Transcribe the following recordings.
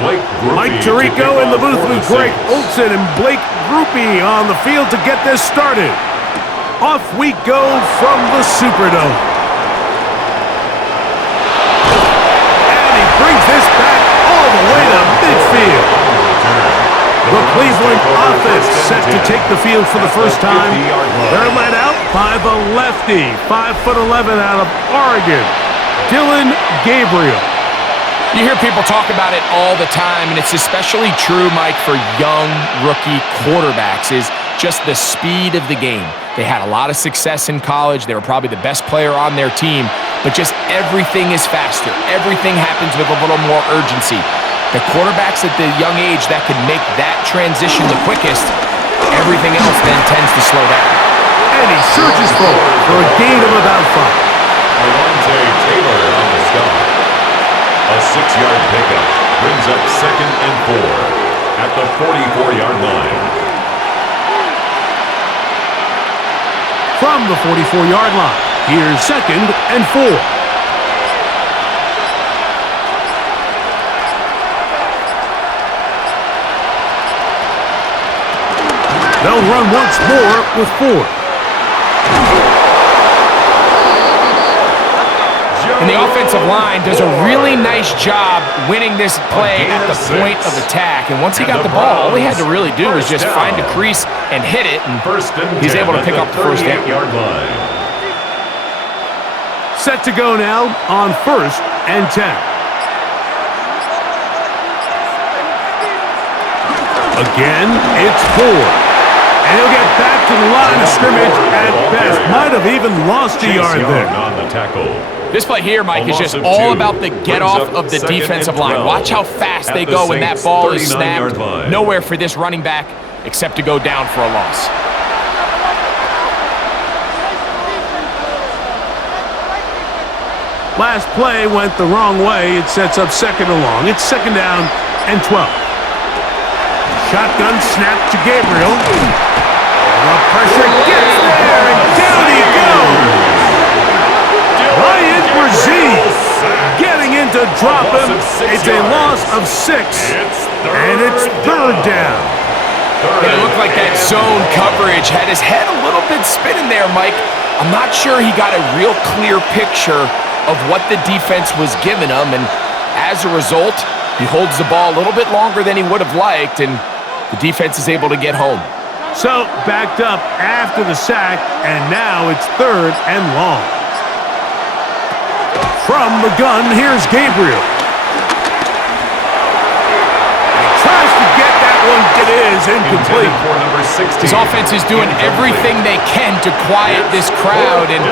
Mike Tirico in the booth with Greg Olson and Blake Groupie on the field to get this started. Off we go from the Superdome. And he brings this back all the way to midfield. The Cleveland offense set to take the field for the first time. They're led out by the lefty, 5'11" out of Oregon, Dylan Gabriel. You hear people talk about it all the time, and it's especially true, Mike, for young rookie quarterbacks, is just the speed of the game. They had a lot of success in college. They were probably the best player on their team, but just everything is faster. Everything happens with a little more urgency. The quarterbacks at the young age that can make that transition the quickest, everything else then tends to slow down. And he surges forward for a gain of about 5. Alontae Taylor on the stop. A 6-yard pickup brings up 2nd and 4 at the 44-yard line. From the 44-yard line, here's 2nd and 4. They'll run once more with 4. And the offensive line does a really nice job winning this play at the point of attack. And once he got the ball, all he had to really do was just find a crease and hit it. And he's able to pick up the first down. Set to go now on 1st and 10. Again, it's 4. And he'll get back to the line of scrimmage at best. Might have even lost a yard there. On the tackle. This play here, Mike, is just all about the get-off of the defensive line. Watch how fast they go when that ball is snapped. Nowhere for this running back except to go down for a loss. Last play went the wrong way. It sets up 2nd and long. It's 2nd down and 12. Shotgun snap to Gabriel. The pressure gets there, and down he goes. Ryan Brzee getting in to drop him. It's a loss of 6, and it's 3rd down. It looked like that zone coverage had his head a little bit spinning there, Mike. I'm not sure he got a real clear picture of what the defense was giving him, and as a result, he holds the ball a little bit longer than he would have liked, and the defense is able to get home. So, backed up after the sack, and now it's 3rd and long. From the gun, here's Gabriel. He tries to get that one. It is incomplete. His offense is doing everything they can to quiet this crowd, and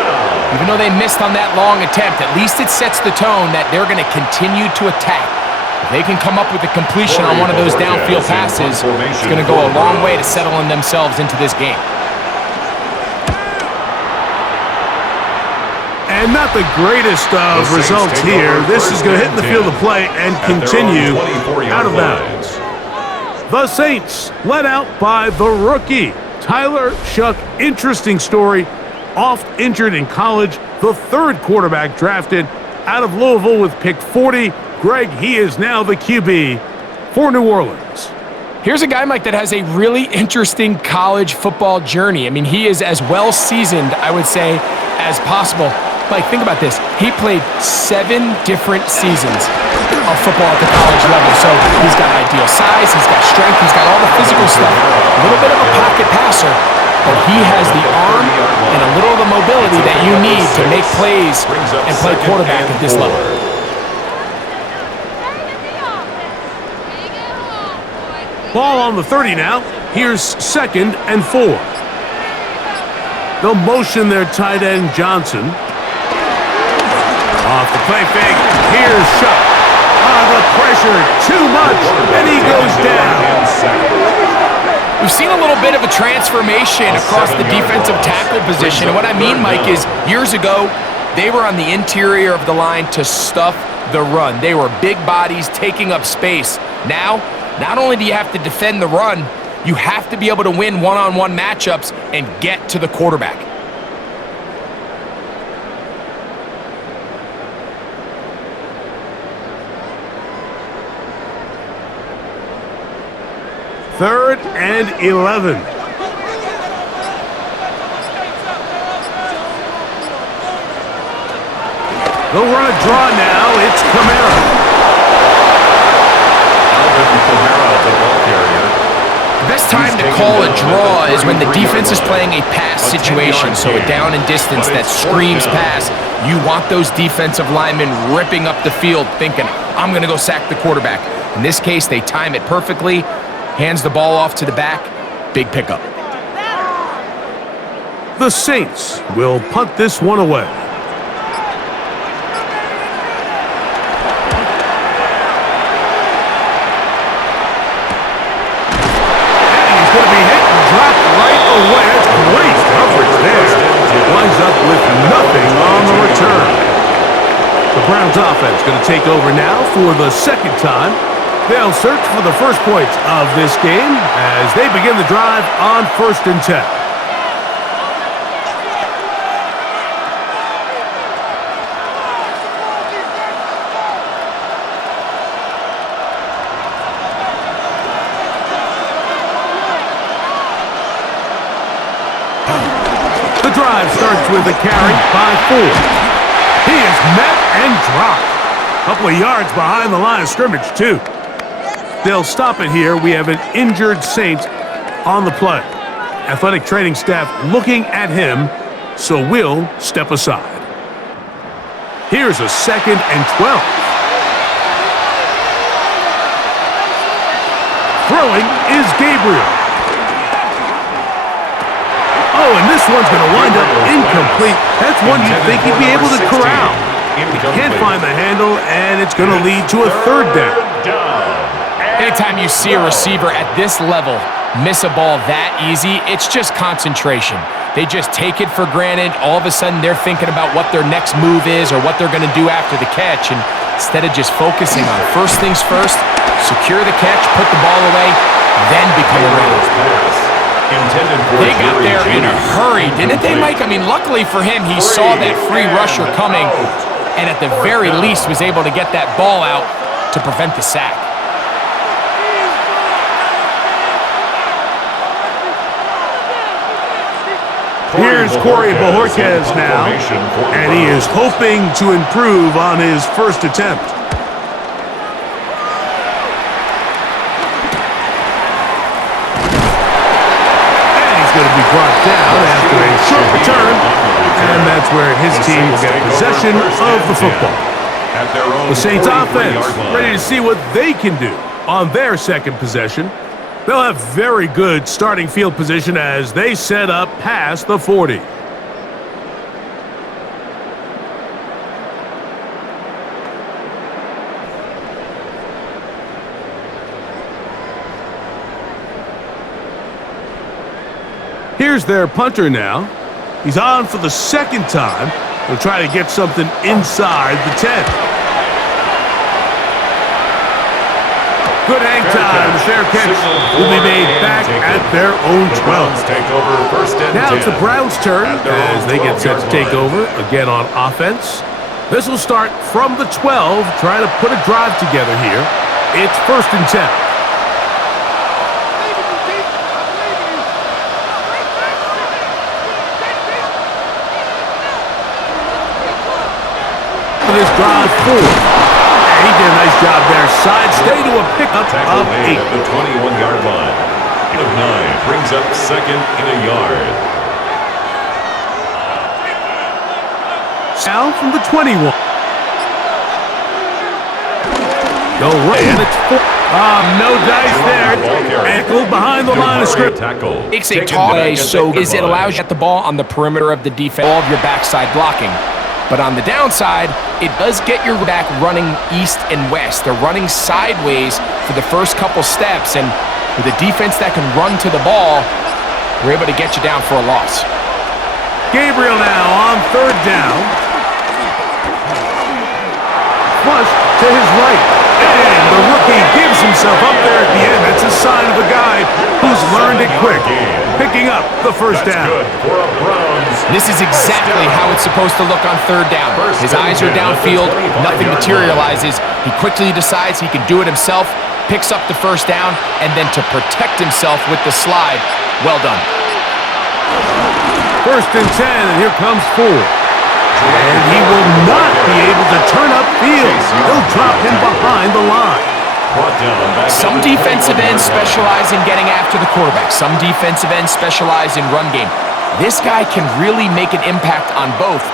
even though they missed on that long attempt, at least it sets the tone that they're going to continue to attack. If they can come up with a completion on one of those downfield passes, it's going to go a long way to settling themselves into this game. And not the greatest of results here. This is going to hit in the field of play and continue out of bounds. The Saints led out by the rookie, Tyler Shough. Interesting story. Oft injured in college, the 3rd quarterback drafted out of Louisville with pick 40. Greg, he is now the QB for New Orleans. Here's a guy, Mike, that has a really interesting college football journey. I mean, he is as well seasoned, I would say, as possible. Mike, think about this. He played 7 different seasons of football at the college level. So he's got ideal size, he's got strength, he's got all the physical stuff. A little bit of a pocket passer, but he has the arm and a little of the mobility that you need to make plays and play quarterback at this level. Ball on the 30 now. Here's 2nd and 4. They'll motion their tight end Johnson. Off the play fake. Here's Shough. The pressure, too much, and he goes down. We've seen a little bit of a transformation across the defensive tackle position. And what I mean, Mike, is years ago, they were on the interior of the line to stuff the run. They were big bodies taking up space. Now, not only do you have to defend the run, you have to be able to win one-on-one matchups and get to the quarterback. 3rd and 11. They'll run a draw now. It's Kamara. Alvin Kamara, the ball carrier. The best time to call a draw is when the defense is playing a pass situation, so a down and distance that screams pass. You want those defensive linemen ripping up the field thinking, I'm going to go sack the quarterback. In this case, they time it perfectly, hands the ball off to the back, big pickup. The Saints will punt this one away. Away. That's great coverage there. Winds up with nothing on the return. The Browns offense going to take over now for the second time. They'll search for the first points of this game as they begin the drive on 1st and 10. The drive starts with a carry by 4. He is met and dropped. A couple of yards behind the line of scrimmage, too. They'll stop it here. We have an injured Saint on the play. Athletic training staff looking at him, so we'll step aside. Here's a 2nd and 12. Throwing is Gabriel. Oh, and this one's going to wind up incomplete. That's one you'd think he'd be able to corral. He can't find the handle, and it's going to lead to a 3rd down. Anytime you see a receiver at this level miss a ball that easy, it's just concentration. They just take it for granted. All of a sudden, they're thinking about what their next move is or what they're going to do after the catch. And instead of just focusing on first things first, secure the catch, put the ball away, then become a runner. They got there in a hurry, didn't they, Mike? I mean, luckily for him, he saw that free rusher coming and at the very least was able to get that ball out to prevent the sack. Here's Corey Bojorquez now, and he is hoping to improve on his first attempt. Going to be brought down after a short return, and that's where his team will get possession of the football. The Saints offense ready to see what they can do on their second possession. They'll have very good starting field position as they set up past the 40. Here's their punter now. He's on for the 2nd time. He'll try to get something inside the 10. Good hang time. The fair catch will be made back at their own 12. Now it's the Browns' turn as they get set to take over again on offense. This will start from the 12, trying to put a drive together here. It's 1st and 10. This drive 4. And he did a nice job there. Side stay to a pickup of 8. At the 21-yard line. Of 9 brings up 2nd and a yard. Down from the 21. Go right, and it's 4. No dice there. Ankle behind the line of scrimmage. Makes a tall so is it allows you to get the ball on the perimeter of the defense, all of your backside blocking. But on the downside, it does get your back running east and west. They're running sideways for the first couple steps, and with a defense that can run to the ball, we're able to get you down for a loss. Gabriel now on 3rd down. Flush to his right. And the rookie gives himself up there at the end. That's a sign of a guy who's learned it quick. Picking up the 1st down. This is exactly how it's supposed to look on 3rd down. His eyes are downfield, nothing materializes. He quickly decides he can do it himself, picks up the first down, and then to protect himself with the slide. Well done. 1st and 10, and here comes Ford. And he will not be able to turn upfield. He'll drop him behind the line. Some defensive ends specialize in getting after the quarterback. Some defensive ends specialize in run game. This guy can really make an impact on both,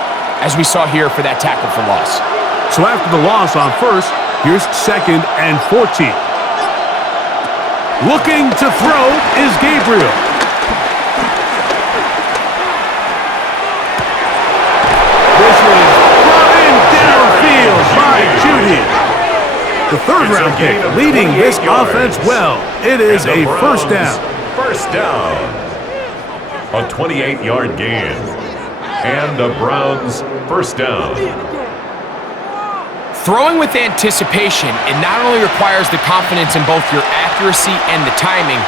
as we saw here for that tackle for loss. So after the loss on 1st, here's 2nd and 14. Looking to throw is Gabriel. This was brought in downfield by Judy. The 3rd-round pick leading this offense well. It is a first down. First down. A 28-yard gain. And the Browns first down. Throwing with anticipation, it not only requires the confidence in both your accuracy and the timing,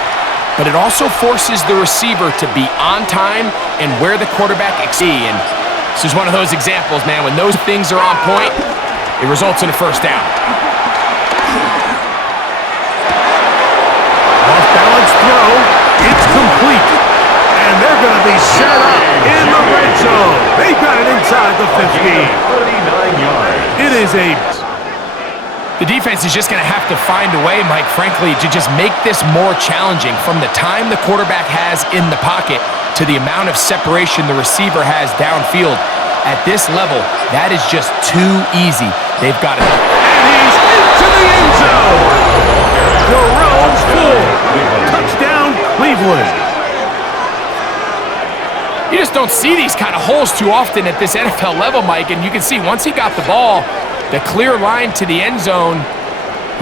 but it also forces the receiver to be on time and where the quarterback exceeds. And this is one of those examples, man. When those things are on point, it results in a first down. Off-balance throw. It's complete. And they're going to be set up in the red zone. They've got it inside the 15. 39 yards. It is The defense is just going to have to find a way, Mike, frankly, to just make this more challenging. From the time the quarterback has in the pocket to the amount of separation the receiver has downfield. At this level, that is just too easy. They've got it. And he's into the end zone. Jerome's full. Touchdown, Cleveland. You just don't see these kind of holes too often at this NFL level, Mike, and you can see once he got the ball, the clear line to the end zone,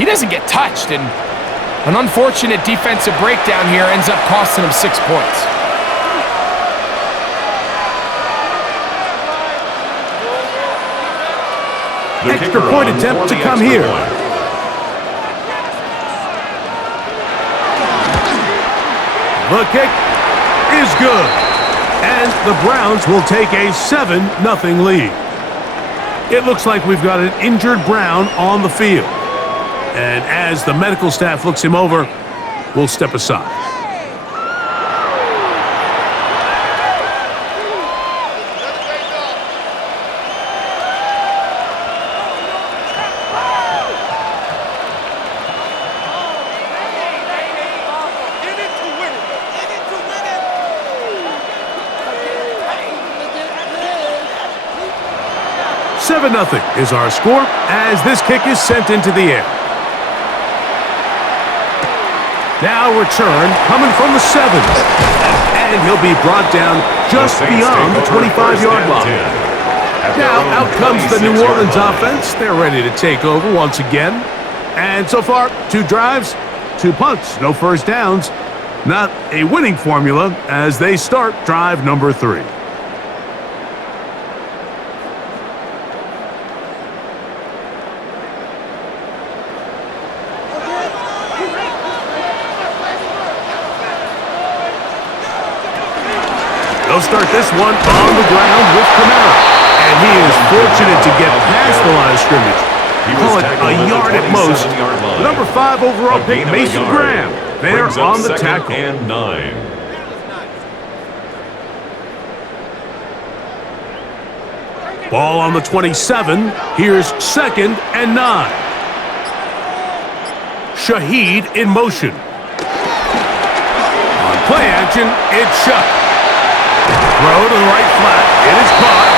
he doesn't get touched, and an unfortunate defensive breakdown here ends up costing him 6 points. Extra point attempt to come here. The kick is good. And the Browns will take a 7-0 lead. It looks like we've got an injured Brown on the field. And as the medical staff looks him over, we'll step aside. Nothing is our score as this kick is sent into the air. Now return coming from the 7. And he'll be brought down just beyond the 25-yard line. Now out comes the New Orleans offense. They're ready to take over once again. And so far, 2 drives, 2 punts, no first downs. Not a winning formula as they start drive number 3. They'll start this one on the ground with Kamara. And he is fortunate to get past the line of scrimmage. Call it a yard at most. Number 5 overall pick, Mason Graham. There on the tackle. And 9. Ball on the 27. Here's 2nd and 9. Shaheed in motion. On play action, it's shut. Throw to the right flat. It is caught.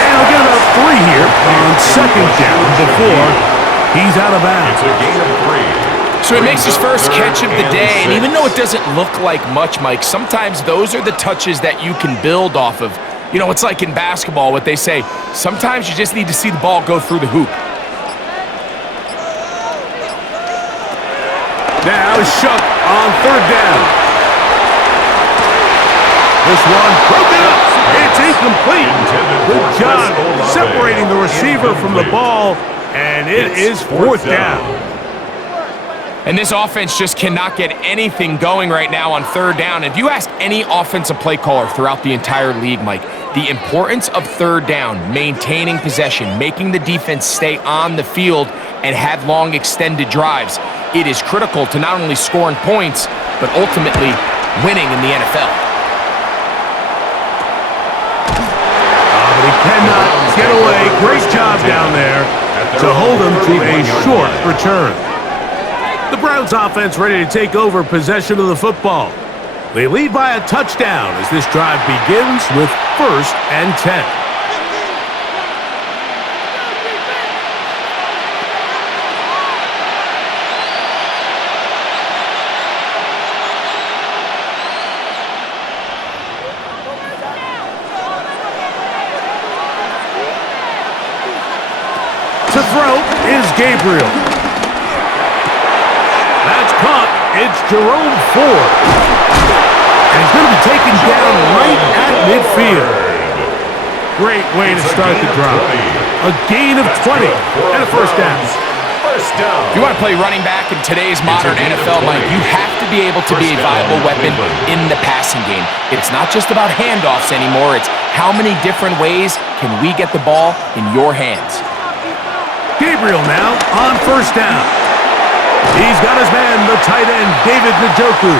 And he'll get about 3 here on 2nd down before he's out of bounds. It's a gain of 3. So he makes his first catch of the day, and even though it doesn't look like much, Mike, sometimes those are the touches that you can build off of. You know, it's like in basketball, what they say, sometimes you just need to see the ball go through the hoop. Now Shook on 3rd down. This one broken up. It's incomplete. Good job separating the receiver from the ball, and it is 4th down. And this offense just cannot get anything going right now on 3rd down. If you ask any offensive play caller throughout the entire league, Mike, the importance of 3rd down, maintaining possession, making the defense stay on the field and have long extended drives, it is critical to not only scoring points, but ultimately winning in the NFL. But he cannot get away. Great job down there to hold him to a short return. The Browns offense ready to take over possession of the football. They lead by a touchdown as this drive begins with 1st and 10. To throw is Gabriel. That's caught. It's Jerome Ford. And he's going to be taken down right at midfield. Great way to start the drive. A gain of 20 and a 1st down. If you want to play running back in today's modern NFL, Mike, you have to be able to be a viable weapon in the passing game. It's not just about handoffs anymore. It's how many different ways can we get the ball in your hands. Gabriel now on 1st down. He's got his man, the tight end, David Njoku.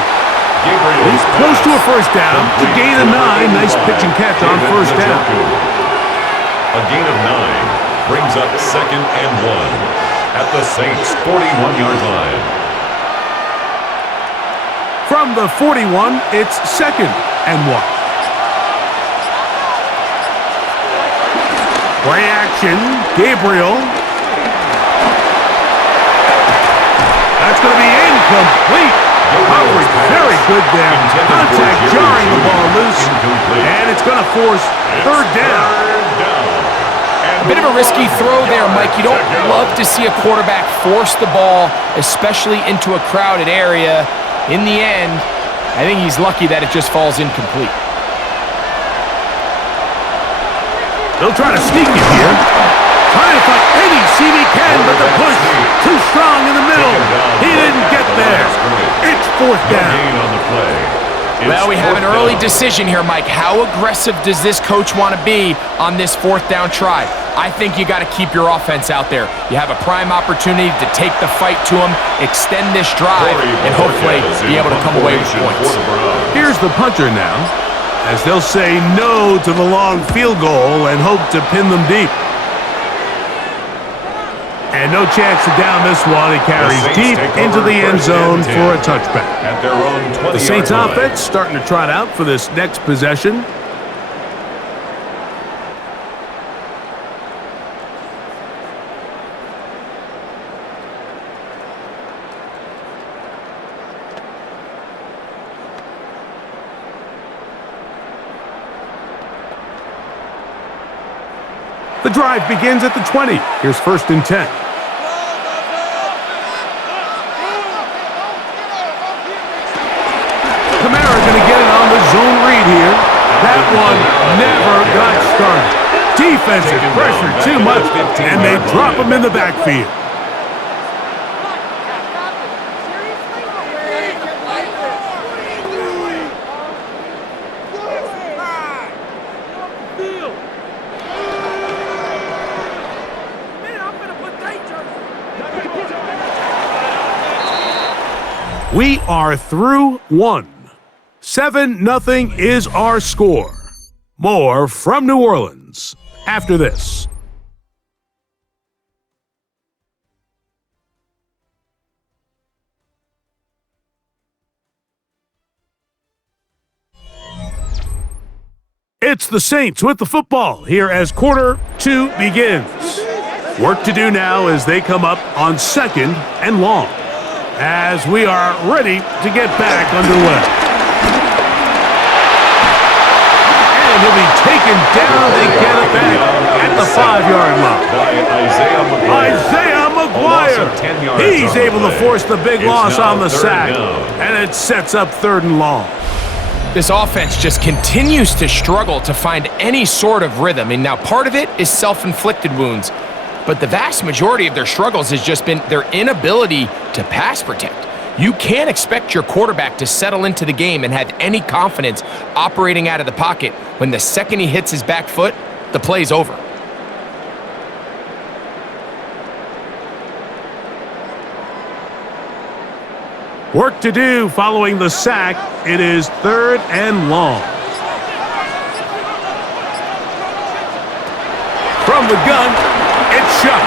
He's close to a 1st down to gain of 9. Nice pitch and catch on 1st down. A gain of 9 brings up 2nd and 1 at the Saints' 41-yard line. From the 41, it's 2nd and 1. Play action, Gabriel. That's going to be incomplete. Coverage very good there. Contact jarring the ball loose. And it's going to force 3rd down. A bit of a risky throw there, Mike. You don't love to see a quarterback force the ball, especially into a crowded area. In the end, I think he's lucky that it just falls incomplete. They'll try to sneak it here. Trying to find any seam he can, but the push too strong in the middle. He didn't get there. It's 4th down. Well, we have an early decision here, Mike. How aggressive does this coach want to be on this 4th down try? I think you got to keep your offense out there. You have a prime opportunity to take the fight to him, extend this drive, and hopefully be able to come away with points. Here's the punter now, as they'll say no to the long field goal and hope to pin them deep. And no chance to down this one. He carries deep into the end zone for a touchback. The Saints offense starting to trot out for this next possession. The drive begins at the 20. Here's 1st and 10. Zone read here. That one never got started. Defensive pressure too much, and they drop him in the backfield. We are through 1. 7-0 is our score. More from New Orleans after this. It's the Saints with the football here as quarter 2 begins. Work to do now as they come up on 2nd and long, as we are ready to get back underway. And he'll be taken down. They get it back at the 5-yard line. Isaiah McGuire. He's able to force the big loss on the sack. And it sets up 3rd and long. This offense just continues to struggle to find any sort of rhythm. And now part of it is self-inflicted wounds. But the vast majority of their struggles has just been their inability to pass protect. You can't expect your quarterback to settle into the game and have any confidence operating out of the pocket when the second he hits his back foot, the play's over. Work to do following the sack. It is 3rd and long. From the gun, it's shot.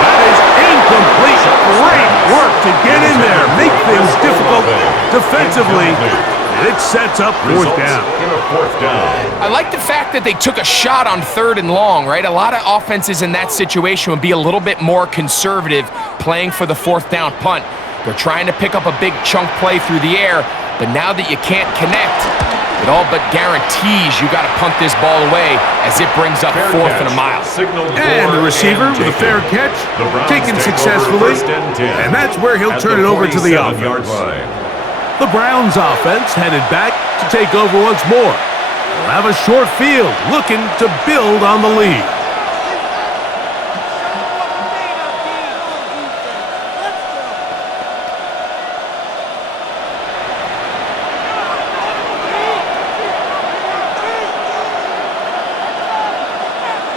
That is incomplete. Great work to get in there, make things difficult defensively. And it sets up 4th down. I like the fact that they took a shot on 3rd and long, right? A lot of offenses in that situation would be a little bit more conservative playing for the 4th down punt. They're trying to pick up a big chunk play through the air, but now that you can't connect, it all but guarantees you got to punt this ball away as it brings up 4th and a mile. And the receiver with a fair catch, taken successfully, and that's where he'll turn it over to the offense. The Browns offense headed back to take over once more. They'll have a short field looking to build on the lead.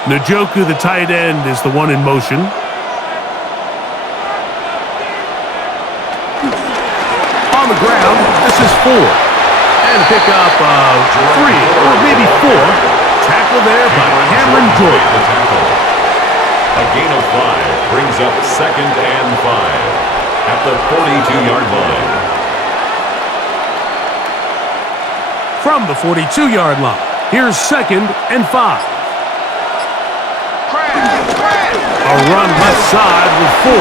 Njoku, the tight end, is the one in motion. On the ground, this is 4. And a pickup of 3, or maybe 4. Tackle there by Cameron Jordan. A gain of 5 brings up 2nd and 5 at the 42-yard line. From the 42-yard line, here's 2nd and 5. A run left side with 4.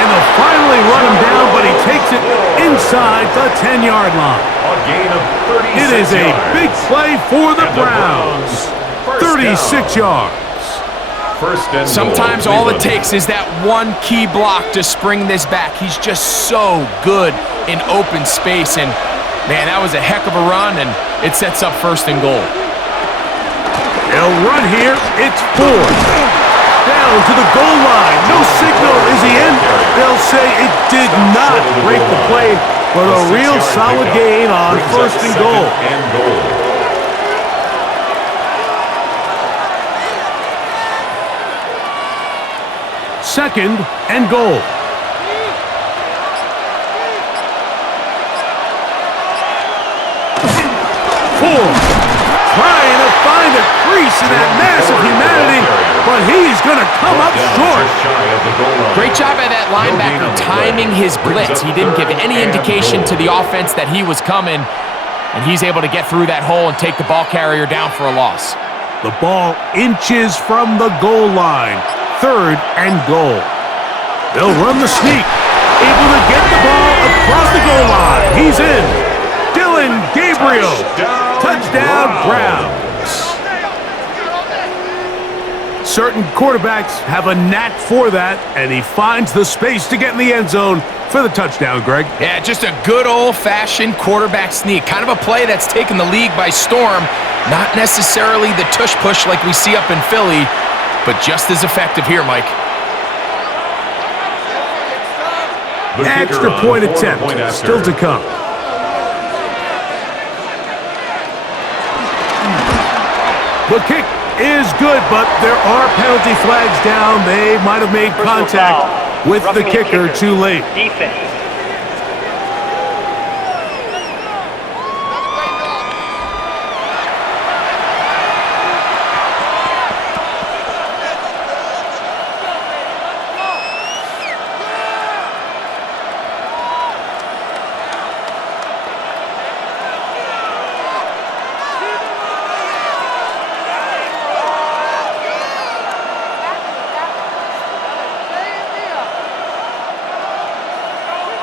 And they'll finally run him down, but he takes it inside the 10-yard line. A gain of 36 It is a yards. big play for the Browns. 36 yards. Sometimes all it takes is that one key block to spring this back. He's just so good in open space, and man, that was a heck of a run, and it sets up 1st and goal. They'll run here. It's 4. Down to the goal line. No signal. Is he in? They'll say it did not break the play, but a real solid gain on 1st and goal. 2nd and goal. 4. Trying to find a crease in that mass of humanity, but he's going to come up short. Great job by that linebacker timing his blitz. He didn't give any indication to the offense that he was coming, and he's able to get through that hole and take the ball carrier down for a loss. The ball inches from the goal line. 3rd and goal. They'll run the sneak. Able to get the ball across the goal line. He's in. Dylan Gabriel. Touchdown, Browns. Certain quarterbacks have a knack for that, and he finds the space to get in the end zone for the touchdown, Greg. Yeah, just a good old-fashioned quarterback sneak. Kind of a play that's taken the league by storm. Not necessarily the tush-push like we see up in Philly, but just as effective here, Mike. Extra point attempt still to come. The kick is good, but there are penalty flags down. They might have made contact with the kicker too late. Defense.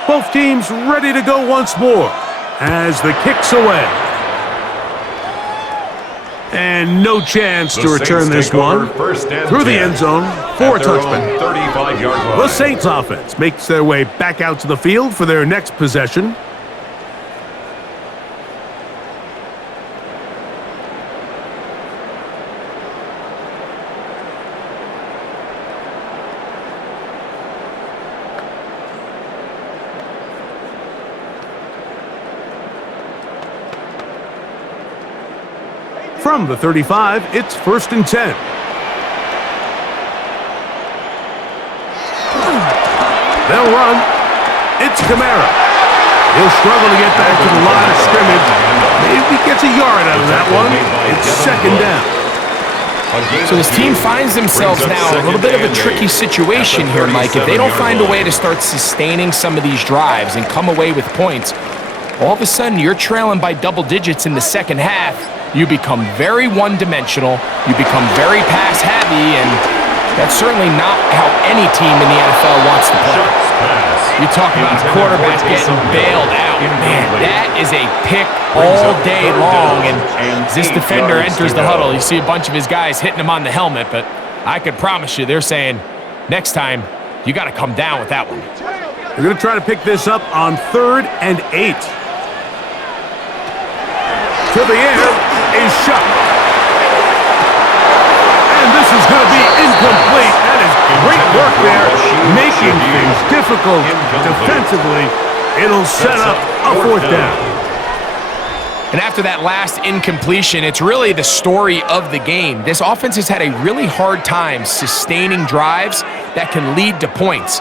Both teams ready to go once more as the kick's away. And no chance to return this one through the end zone for a touchback. The Saints offense makes their way back out to the field for their next possession. From the 35, it's 1st and 10. They'll run. It's Kamara. He'll struggle to get back to the line of scrimmage. Maybe gets a yard out of that one. It's second down. So this team finds themselves now in a little bit of a tricky situation here, Mike. If they don't find a way to start sustaining some of these drives and come away with points, all of a sudden you're trailing by double digits in the second half. You become very one-dimensional. You become very pass-heavy, and that's certainly not how any team in the NFL wants to play. You talk about a quarterback getting bailed out. Man, that is a pick all day long, and as this defender enters the huddle, you see a bunch of his guys hitting him on the helmet, but I can promise you they're saying, next time, you got to come down with that one. They're going to try to pick this up on 3rd and 8. To the air is shot. And this is going to be incomplete. That is great work there, making things difficult defensively. It'll set up a 4th down. And after that last incompletion, it's really the story of the game. This offense has had a really hard time sustaining drives that can lead to points.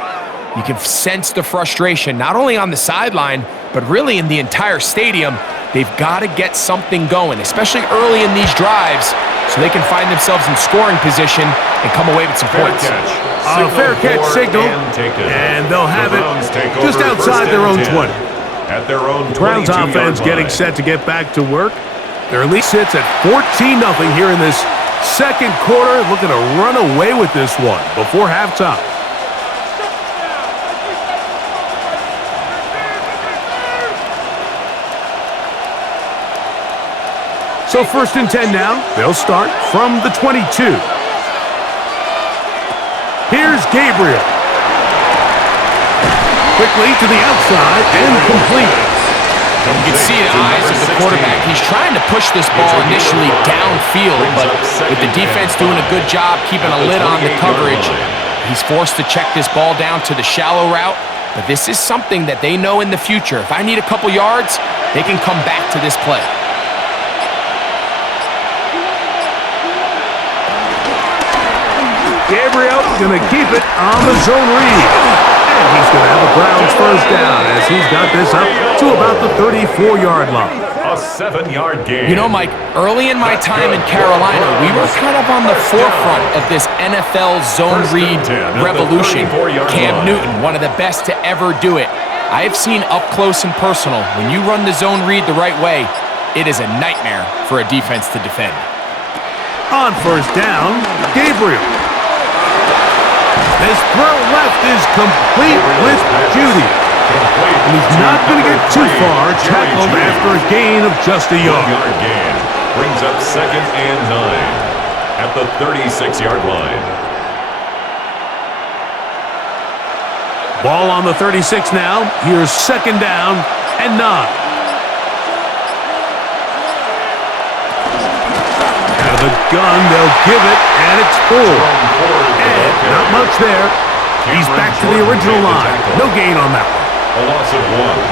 You can sense the frustration, not only on the sideline, but really in the entire stadium. They've got to get something going, especially early in these drives, so they can find themselves in scoring position and come away with some points. Fair catch signal, and they'll have it just outside their own 20. At their own Browns offense getting set to get back to work. Their lead sits at 14-0 here in this second quarter, looking to run away with this one before halftime. So 1st and 10 now. They'll start from the 22. Here's Gabriel. Quickly to the outside and complete. You can see the eyes of the quarterback. He's trying to push this ball initially downfield, but with the defense doing a good job keeping a lid on the coverage, he's forced to check this ball down to the shallow route. But this is something that they know in the future. If I need a couple yards, they can come back to this play. Gabriel going to keep it on the zone read. And he's going to have a Browns 1st down as he's got this up to about the 34-yard line. A 7-yard gain. You know, Mike, early in my time in Carolina, we were kind of on the forefront of this NFL zone read revolution. Cam Newton, one of the best to ever do it. I have seen up close and personal, when you run the zone read the right way, it is a nightmare for a defense to defend. On 1st down, Gabriel. This throw left is complete with Judy. And he's not going to get too far, tackled after a gain of just a yard. Gain brings up 2nd and 9 at the 36-yard line. Ball on the 36 now. Here's 2nd down and 9. Out of the gun, they'll give it, and it's full. And not much there. He's back to the original line. No gain on that one. A loss of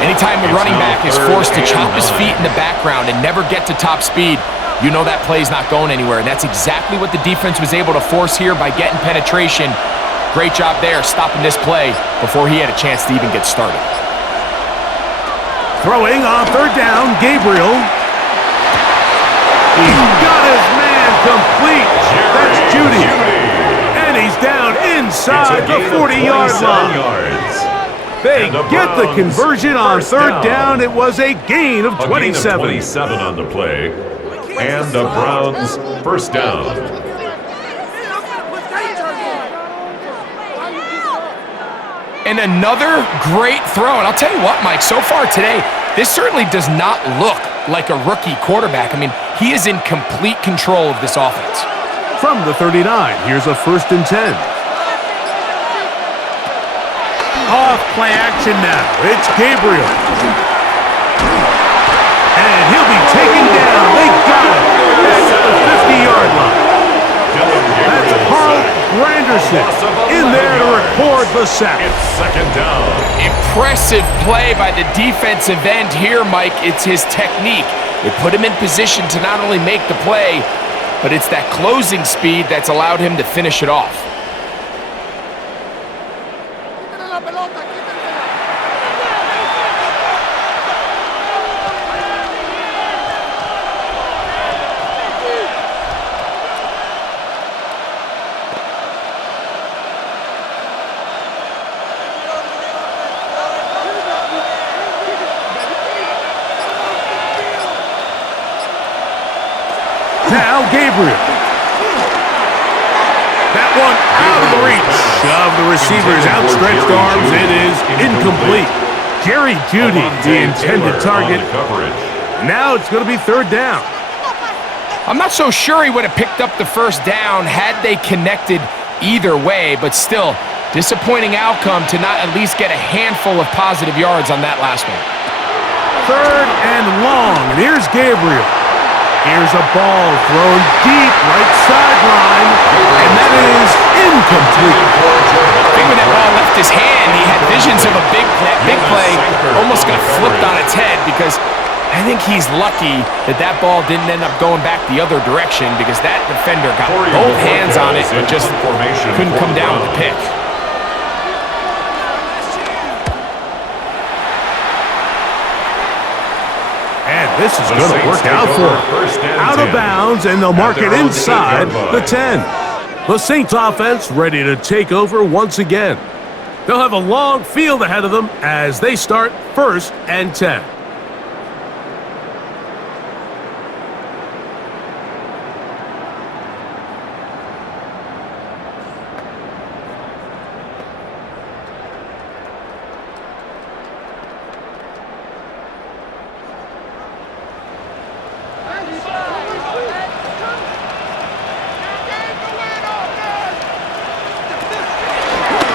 1. Anytime the running back is forced to chop his feet in the background and never get to top speed, you know that play's not going anywhere. And that's exactly what the defense was able to force here by getting penetration. Great job there, stopping this play before he had a chance to even get started. Throwing on 3rd down, Gabriel. He's got his man complete. That's Judy. And he's down inside the 40-yard line. They get the conversion on 3rd down. It was a gain of 27. 27 on the play. And the Browns 1st down. And another great throw. And I'll tell you what, Mike, so far today, this certainly does not look like a rookie quarterback. I mean, he is in complete control of this offense. From the 39, here's a 1st and 10. Off play action now. It's Gabriel. And he'll be taken down. They got it. That's at the 50-yard line. That's Carl Granderson in there to record the sack. It's 2nd down. Impressive play by the defensive end here, Mike. It's his technique. It put him in position to not only make the play, but it's that closing speed that's allowed him to finish it off. Now Gabriel. That one out of the reach of the receiver's outstretched arms. It is incomplete. Jerry Jeudy, the intended target. Now it's going to be third down. I'm not so sure he would have picked up the first down had they connected either way, but still, disappointing outcome to not at least get a handful of positive yards on that last one. Third and long, and here's Gabriel. Here's a ball thrown deep right sideline, and that is incomplete. I think when that ball left his hand, he had visions of a big play almost got flipped on its head, because I think he's lucky that that ball didn't end up going back the other direction, because that defender got both hands on it but just couldn't come down with the pick. And this is going to work out for him. Out of bounds, and they'll mark it inside the 10. The Saints offense ready to take over once again. They'll have a long field ahead of them as they start 1st and 10.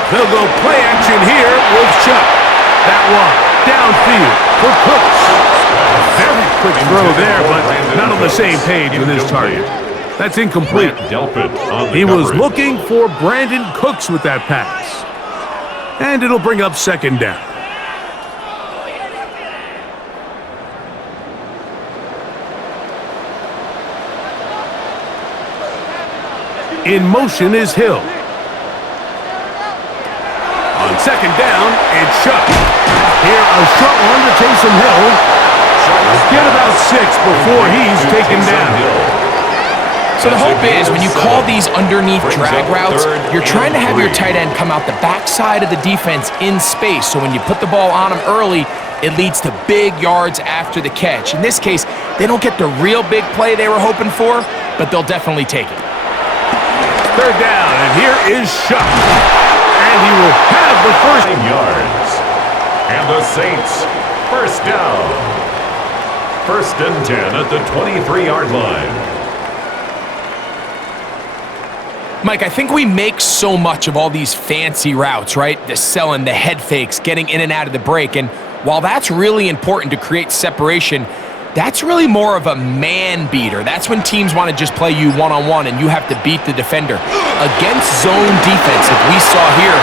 They'll go play action here with Chuck. That one downfield for Cooks. A very quick throw there, but not on the same page with his target. That's incomplete. He was looking for Brandon Cooks with that pass. And it'll bring up second down. In motion is Hill. On second down, it's Chuck. Here, a short one to Taysom Hill. Get about 6 before he's taken down. So the hope is when you call these underneath drag routes, you're trying to have your tight end come out the backside of the defense in space. So when you put the ball on him early, it leads to big yards after the catch. In this case, they don't get the real big play they were hoping for, but they'll definitely take it. Third down, and here is Chuck. And he will have the first yards. And the Saints, first down. 1st and 10 at the 23-yard line. Mike, I think we make so much of all these fancy routes, right? The selling, the head fakes, getting in and out of the break. And while that's really important to create separation, that's really more of a man beater. That's when teams want to just play you one-on-one and you have to beat the defender. Against zone defense, like we saw here,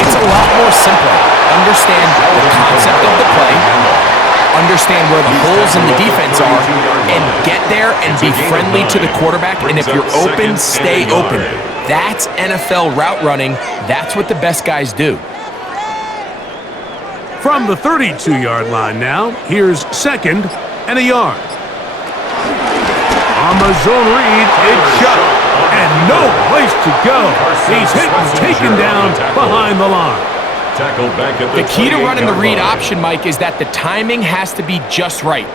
it's a lot more simple. Understand the concept of the play, understand where the holes in the defense are, and get there and be friendly to the quarterback. And if you're open, stay open. That's NFL route running. That's what the best guys do. from the 32-yard line now. Here's second and a yard. On the zone read, it's shut, and no place to go. He's hit and taken down behind the line. The key to running the read option, Mike, is that the timing has to be just right.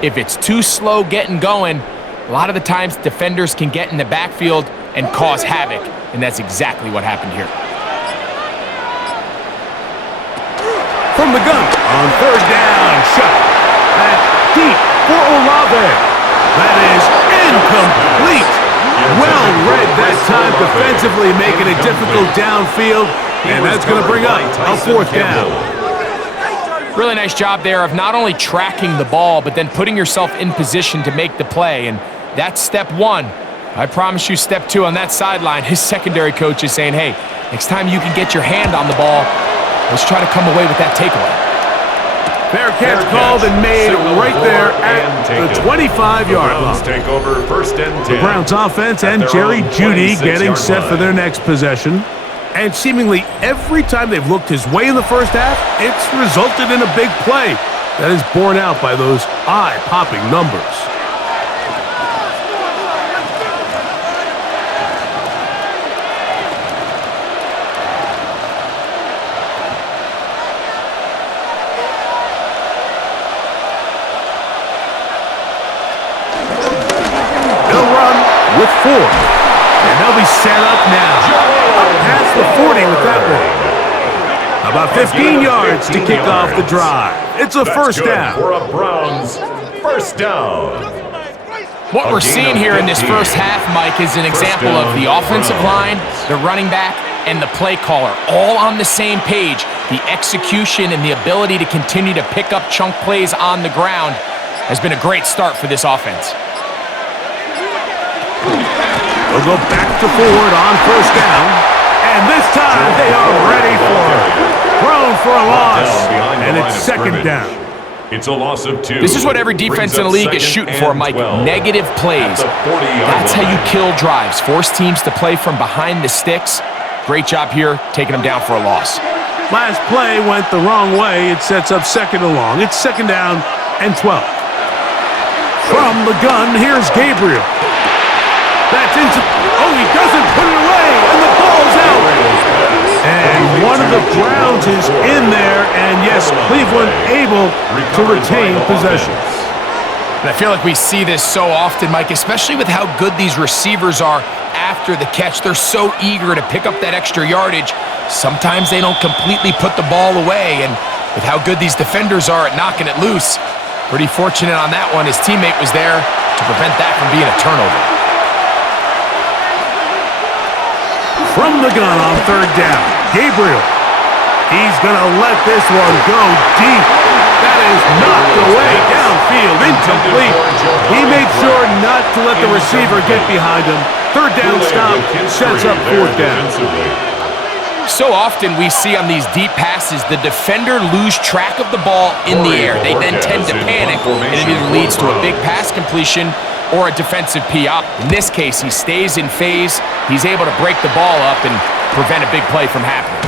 If it's too slow getting going, a lot of the times defenders can get in the backfield and cause havoc, and that's exactly what happened here. From the gun on third down, shot. Back deep for Olave. That is incomplete. Well read that time defensively, making it difficult downfield, and that's going to bring up a fourth down. Really nice job there of not only tracking the ball, but then putting yourself in position to make the play, and that's step one. I promise you step two on that sideline. His secondary coach is saying, hey, next time you can get your hand on the ball, let's try to come away with that takeaway. Fair catch called and made right there at the 25-yard line. Take over first and 10. The Browns offense and Jerry Jeudy getting set for their next possession. And seemingly every time they've looked his way in the first half, it's resulted in a big play that is borne out by those eye-popping numbers. with 4. And they'll be set up now. Up past the 40 with that one. About 15 yards to kick off the drive. It's a first down. For a Browns first down. What we're seeing here in this first half, Mike, is an example of the offensive line, the running back, and the play caller all on the same page. The execution and the ability to continue to pick up chunk plays on the ground has been a great start for this offense. They'll go back to forward on first down. And this time they are ready for it. Thrown for a loss. And it's second down. It's a loss of 2. This is what every defense in the league is shooting for, Mike. Negative plays. That's how you kill drives. Force teams to play from behind the sticks. Great job here, taking them down for a loss. Last play went the wrong way. It sets up second and long. It's second down and 12. From the gun, here's Gabriel. That's into... Oh, he doesn't put it away, and the ball's out. And one of the Browns is in there, and yes, Cleveland able to retain possession. And I feel like we see this so often, Mike, especially with how good these receivers are after the catch. They're so eager to pick up that extra yardage. Sometimes they don't completely put the ball away, and with how good these defenders are at knocking it loose, pretty fortunate on that one. His teammate was there to prevent that from being a turnover. From the gun on third down, Gabriel. He's going to let this one go deep. That is knocked away downfield, incomplete. He made sure not to let the receiver get behind him. Third down stop sets up fourth down. So often we see on these deep passes, the defender lose track of the ball in the air. They then tend to panic, and it either leads to a big pass completion or a defensive PI. In this case, he stays in phase. He's able to break the ball up and prevent a big play from happening.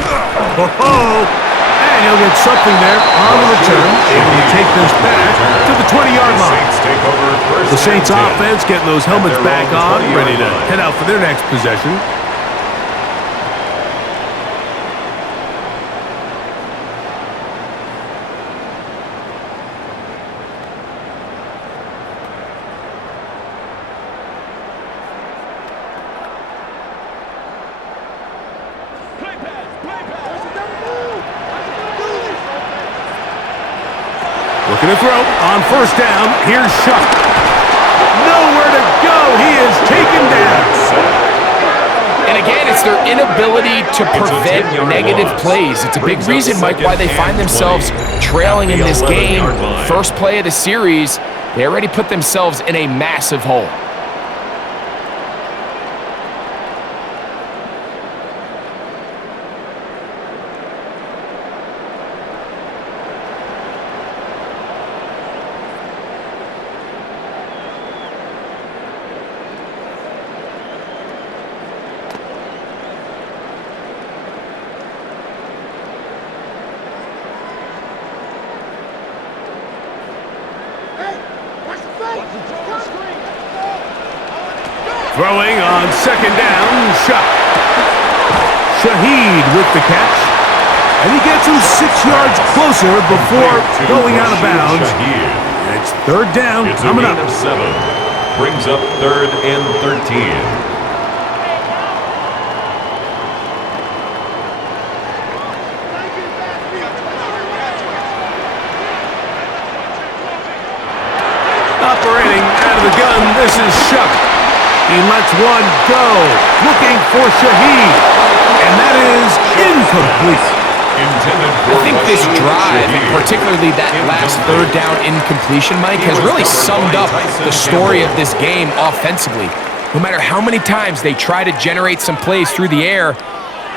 And he'll get something there on the return, able to take this back to the 20-yard line. The Saints offense getting those helmets back on, ready to head out for their next possession. Looking to throw on first down. Here's Shuck. Nowhere to go. He is taken down. And again, it's their inability to prevent negative plays. It's a big reason, Mike, why they find themselves trailing in this game. First play of the series, they already put themselves in a massive hole. Throwing on second down, Shuck. Shaheed with the catch. And he gets him 6 yards closer before going out of bounds. It's third down coming up. 7. Brings up third and 13. Operating out of the gun, this is Shuck. He lets one go, looking for Shaheed, and that is incomplete. I think this drive, and particularly that last third down incompletion, Mike, has really summed up the story of this game offensively. No matter how many times they try to generate some plays through the air,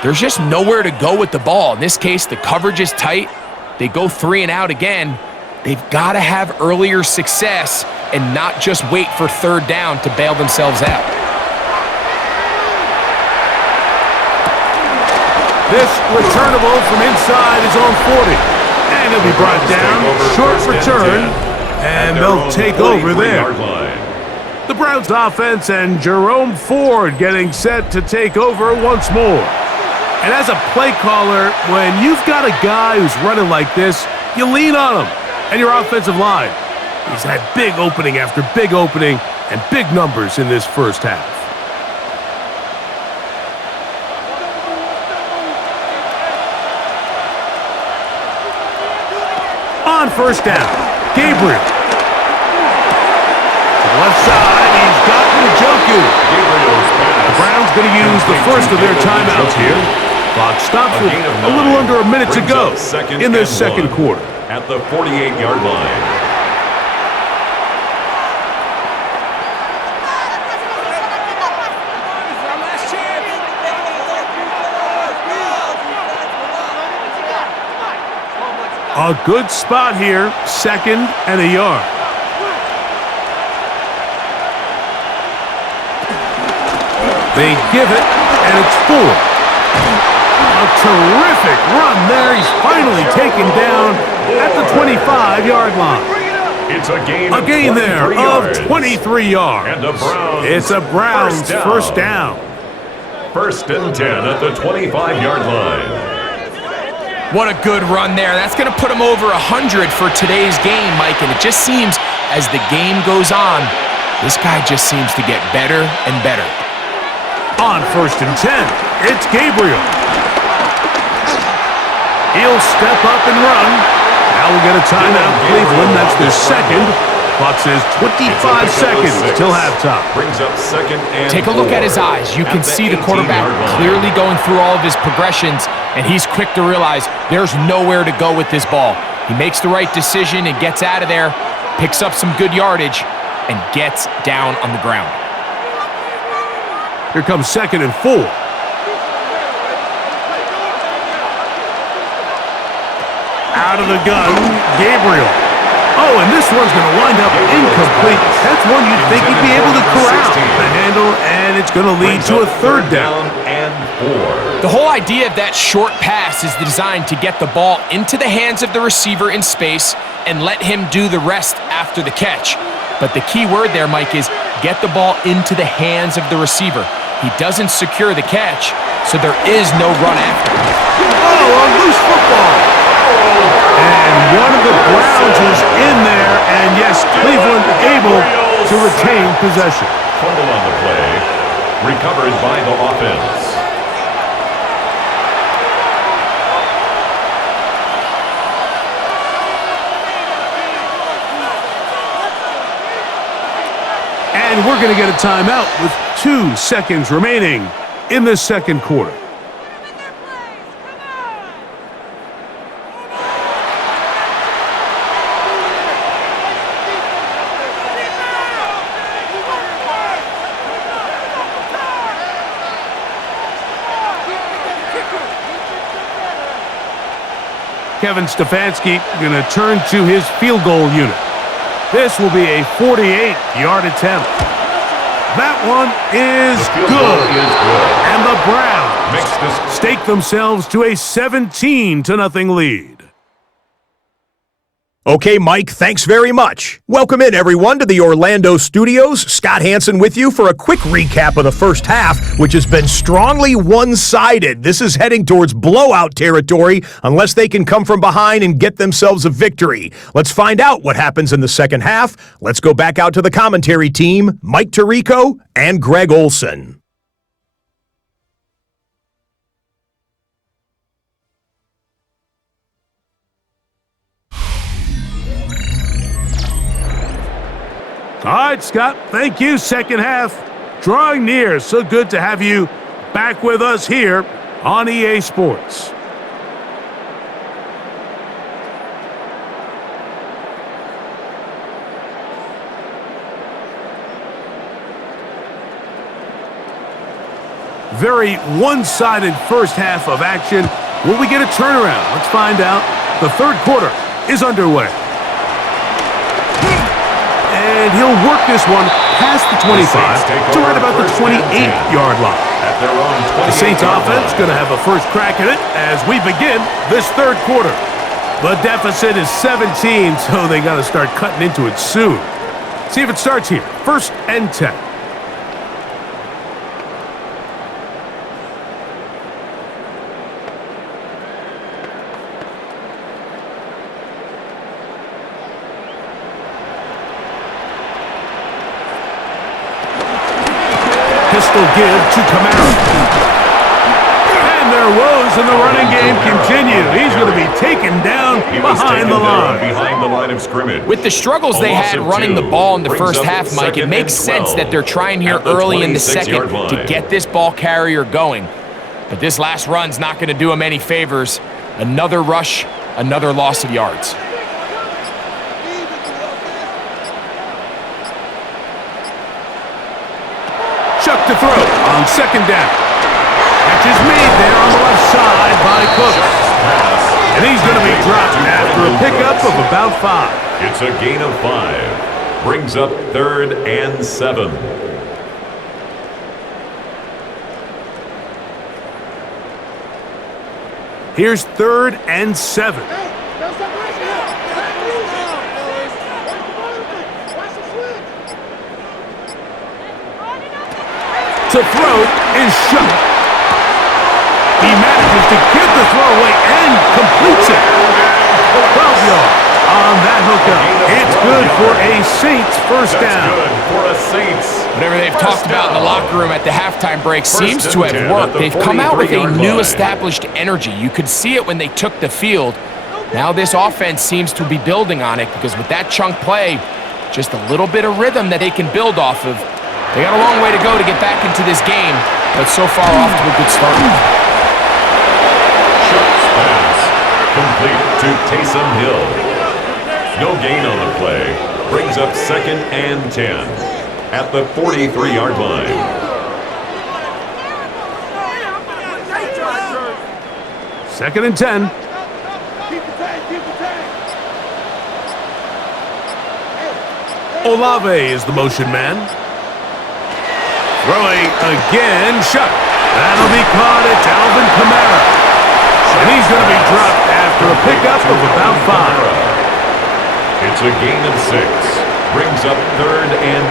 there's just nowhere to go with the ball. In this case, the coverage is tight. They go 3 and out again. They've got to have earlier success and not just wait for third down to bail themselves out. This returnable from inside his own 40. And it'll be brought down. Short return. And they'll take over there. The Browns offense and Jerome Ford getting set to take over once more. And as a play caller, when you've got a guy who's running like this, you lean on him. And your offensive line. He's had big opening after big opening and big numbers in this first half. On first down, Gabriel. To the left side, he's got Njoku. The Browns going to use the first of their timeouts here. Clock stops with a little under a minute to go in this second quarter. At the 48-yard line. A good spot here, second and a yard. They give it, and it's 4. A terrific run there. He's finally taken down at the 25-yard line. It's a gain there of 23 yards. And the Browns it's a Browns first down. First and 10 at the 25-yard line. What a good run there. That's going to put him over 100 for today's game, Mike. And it just seems as the game goes on, this guy just seems to get better and better. On first and 10, it's Gabriel. He'll step up and run. Now we'll get a timeout, Cleveland. That's their second. Clock says 25 seconds till halftime. Brings up second and Take a look at his eyes. You can see the quarterback clearly going through all of his progressions, and he's quick to realize there's nowhere to go with this ball. He makes the right decision and gets out of there, picks up some good yardage, and gets down on the ground. Here comes second and 4. Out of the gun, Gabriel. Oh, and this one's going to wind up incomplete. That's one you'd think he'd be able to corral the handle, and it's going to lead to a third down. And 4. The whole idea of that short pass is designed to get the ball into the hands of the receiver in space and let him do the rest after the catch. But the key word there, Mike, is get the ball into the hands of the receiver. He doesn't secure the catch, so there is no run after. Oh, a loose football. And one of the Browns is in there, and yes, Cleveland able to retain possession. Fumble on the play, recovered by the offense. And we're going to get a timeout with 2 seconds remaining in the second quarter. Kevin Stefanski going to turn to his field goal unit. This will be a 48-yard attempt. That one is good. And the Browns stake themselves to a 17-0 lead. Okay, Mike, thanks very much. Welcome in, everyone, to the Orlando studios. Scott Hansen with you for a quick recap of the first half, which has been strongly one-sided. This is heading towards blowout territory unless they can come from behind and get themselves a victory. Let's find out what happens in the second half. Let's go back out to the commentary team, Mike Tirico and Greg Olson. All right, Scott, thank you. Second half drawing near. So good to have you back with us here on EA Sports. Very one-sided first half of action. Will we get a turnaround? Let's find out. The third quarter is underway. And he'll work this one past the 25 to right about the 28-yard line. The Saints offense going to have a first crack at it as we begin this third quarter. The deficit is 17, so they got to start cutting into it soon. See if it starts here. First and 10. Pistol give to Kamara. And their woes in the running game continue. He's going to be taken down behind the line. Behind the line of scrimmage. With the struggles they had running the ball in the first half, Mike, it makes sense that they're trying here early in the second to get this ball carrier going. But this last run's not going to do him any favors. Another rush, another loss of yards. Chuck to throw on second down. Catch is made there on the left side by Cooks. And he's going to be dropped after a pickup of about 5. It's a gain of 5. Brings up 3rd and 7. Here's 3rd and 7. To throw is Shuck. He manages to get the throw away and completes it. 12 yards on that hookup. It's good for a Saints first down. Good for a Saints. Whatever they've talked about in the locker room at the halftime break seems to have worked. They've come out with a new established energy. You could see it when they took the field. Now this offense seems to be building on it because with that chunk play, just a little bit of rhythm that they can build off of. They got a long way to go to get back into this game, but so far off to a good start. Shuck's pass complete to Taysom Hill. No gain on the play. Brings up 2nd and 10 at the 43-yard line. Second and 10. Olave is the motion man. Throwing again, Shuck. That'll be caught. It's Alvin Kamara. And he's going to be dropped after a pickup of about 5. It's a gain of 6. Brings up 3rd and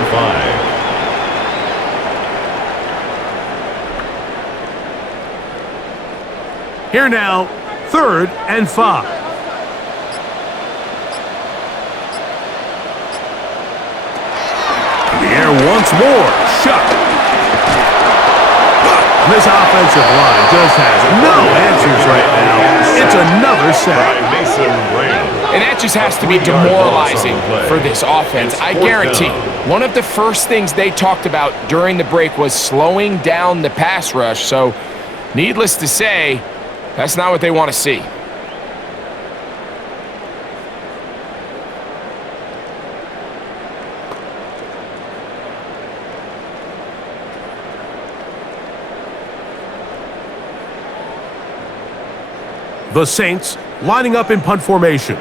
5. Here now, 3rd and 5. In the air once more, Shuck. This offensive line just has no answers right now. It's another sack. And that just has to be demoralizing for this offense. I guarantee one of the first things they talked about during the break was slowing down the pass rush. So, needless to say, that's not what they want to see. The Saints lining up in punt formation.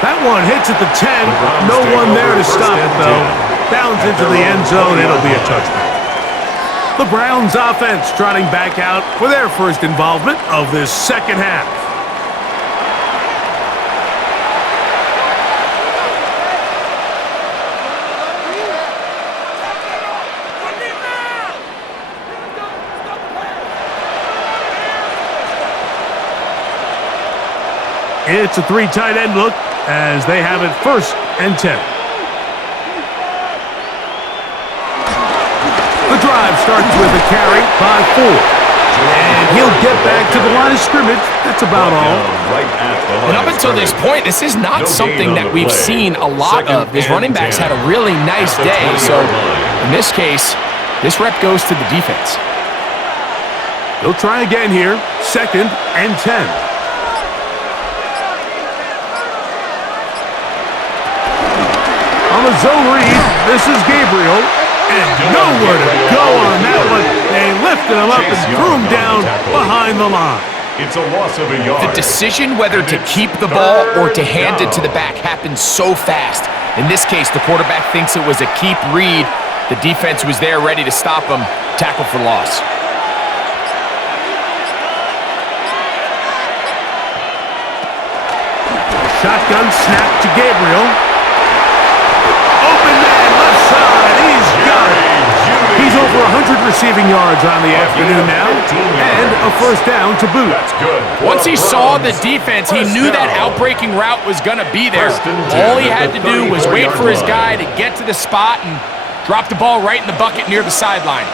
That one hits at the 10. No one there to stop it, though. Bounds into the end zone. It'll be a touchdown. The Browns offense trotting back out for their first involvement of this second half. It's a 3 tight end look as they have it 1st and 10. The drive starts with a carry by 4. And he'll get back to the line of scrimmage. That's about all. And up until this point, this is not something that we've seen a lot of. His running backs had a really nice day. So in this case, this rep goes to the defense. He'll try again here. 2nd and 10. On the zone read, this is Gabriel, and nowhere to go on that one. They lifted him up and threw him down behind the line. It's a loss of a yard. The decision whether to keep the ball or to hand it to the back happens so fast. In this case, the quarterback thinks it was a keep read. The defense was there ready to stop him. Tackle for loss. Shotgun snap to Gabriel. Open man, left side. He's got it. He's over 100 receiving yards on the afternoon now, and a first down to boot. That's good. Once he saw the defense, he knew that outbreaking route was going to be there. All he had to do was wait for his guy to get to the spot and drop the ball right in the bucket near the sideline.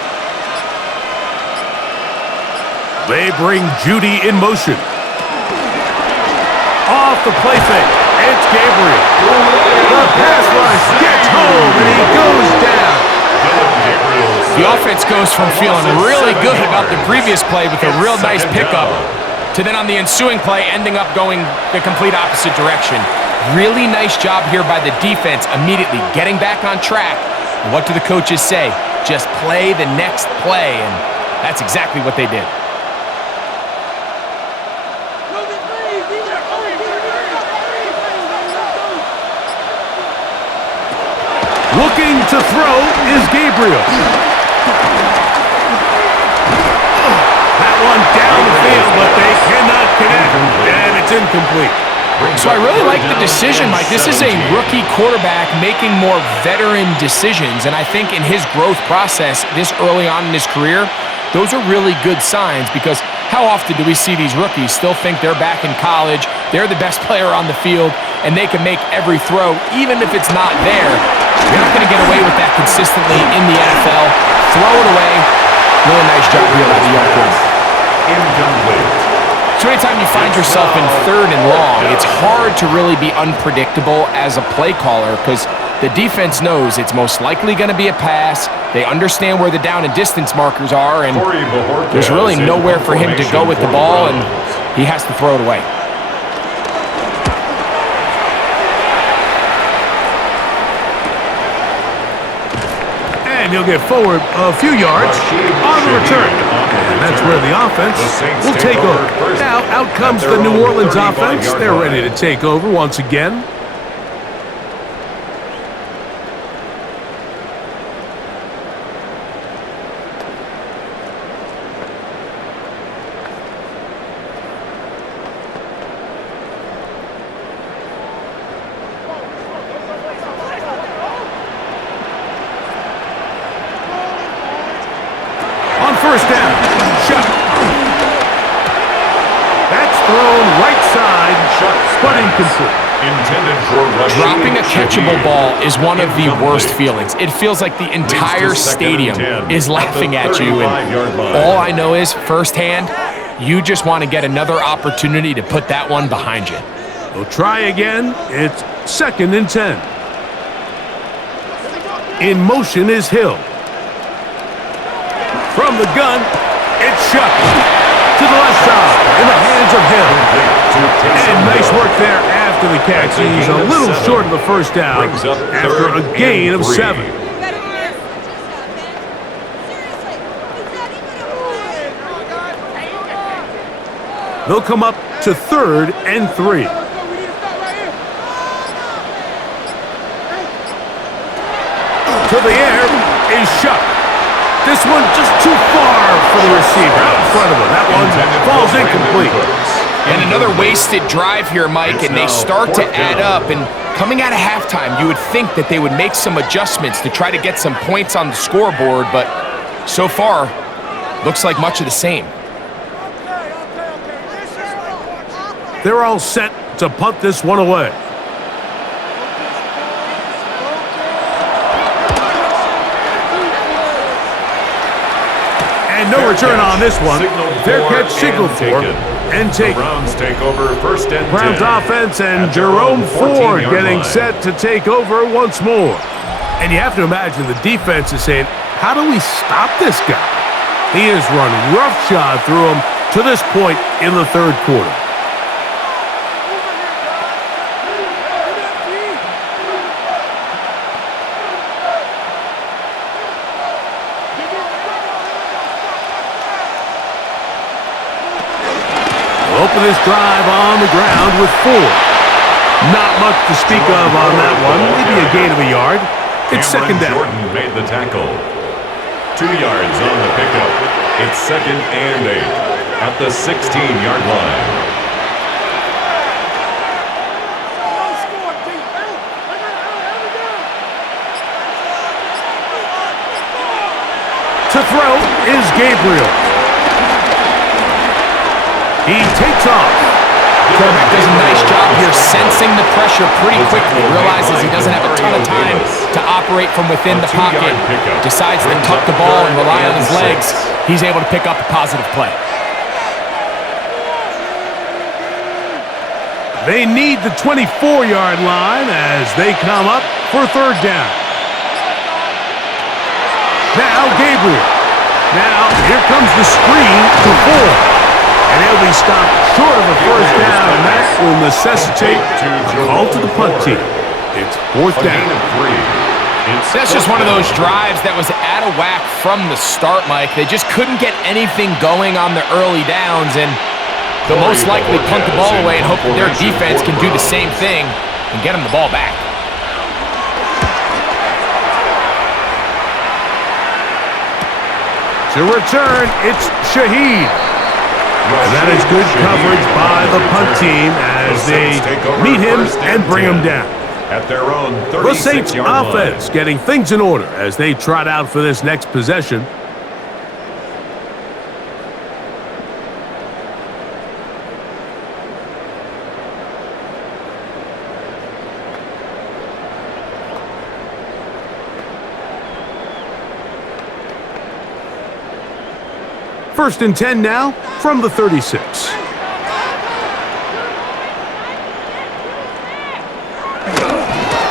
They bring Judy in motion. Off the play fake. It's Gabriel. The pass rush gets home, and he goes down. The offense goes from feeling really good about the previous play with a real nice pickup to then on the ensuing play ending up going the complete opposite direction. Really nice job here by the defense immediately getting back on track. And what do the coaches say? Just play the next play, and that's exactly what they did. Looking to throw is Gabriel. That one down the field, but they cannot connect, and it's incomplete. So I really like the decision, Mike. This is a rookie quarterback making more veteran decisions, and I think in his growth process this early on in his career, those are really good signs because how often do we see these rookies still think they're back in college, they're the best player on the field, and they can make every throw, even if it's not there. You're not going to get away with that consistently in the NFL. Throw it away. Really nice job here by the young kid. Incomplete. So anytime you find yourself in 3rd and long, it's hard to really be unpredictable as a play caller because the defense knows it's most likely going to be a pass. They understand where the down and distance markers are, and there's really nowhere for him to go with the ball, and he has to throw it away. And he'll get forward a few yards on the return. And that's where the offense will take over. Now, out comes the New Orleans offense. They're ready to take over once again. First down. Shot. That's thrown right side. But incomplete. Intended for dropping a catchable ball is one of the worst feelings. It feels like the entire stadium is laughing at you. And all I know is firsthand, you just want to get another opportunity to put that one behind you. We'll try again. It's 2nd and 10. In motion is Hill. From the gun, it's Shuck to the left side in the hands of Hill. And nice work there after the catch. He's a little short of the first down after a gain of 7. They'll come up to 3rd and 3. To the air is Shuck. This one just too far for the receiver out in front of him. That one falls incomplete. And another wasted drive here, Mike, and they start to add up. And coming out of halftime, you would think that they would make some adjustments to try to get some points on the scoreboard, but so far, looks like much of the same. They're all set to punt this one away. And no return on this one. Fair catch signaled for and taken. Browns take over 1st and 10. Browns offense and Jerome Ford getting set to take over once more. And you have to imagine the defense is saying, how do we stop this guy? He has run roughshod through him to this point in the 3rd quarter. Open this drive on the ground with 4. Not much to speak of on that one. Maybe a gain of a yard. It's 2nd down. Jordan made the tackle. 2 yards on the pickup. It's 2nd and 8 at the 16-yard line. To throw is Gabriel. He takes off. Quarterback does a nice job here sensing the pressure pretty quickly. Realizes he doesn't have a ton of time to operate from within the pocket. Decides to tuck the ball and rely on his legs. He's able to pick up a positive play. They need the 24-yard line as they come up for third down. Now Gabriel. Now here comes the screen to 4. And he'll be stopped short of a first down, and that will necessitate a call to the punt team. It's fourth down. That's just one of those drives that was out of whack from the start, Mike. They just couldn't get anything going on the early downs, and they'll most likely punt the ball away and hope that their defense can do the same thing and get them the ball back. To return, it's Shaheed. And that is good coverage by the punt team as they meet him and bring him down. At their own The Saints 36-yard offense line. getting things in order as they trot out for this next possession. First and 10 now from the 36.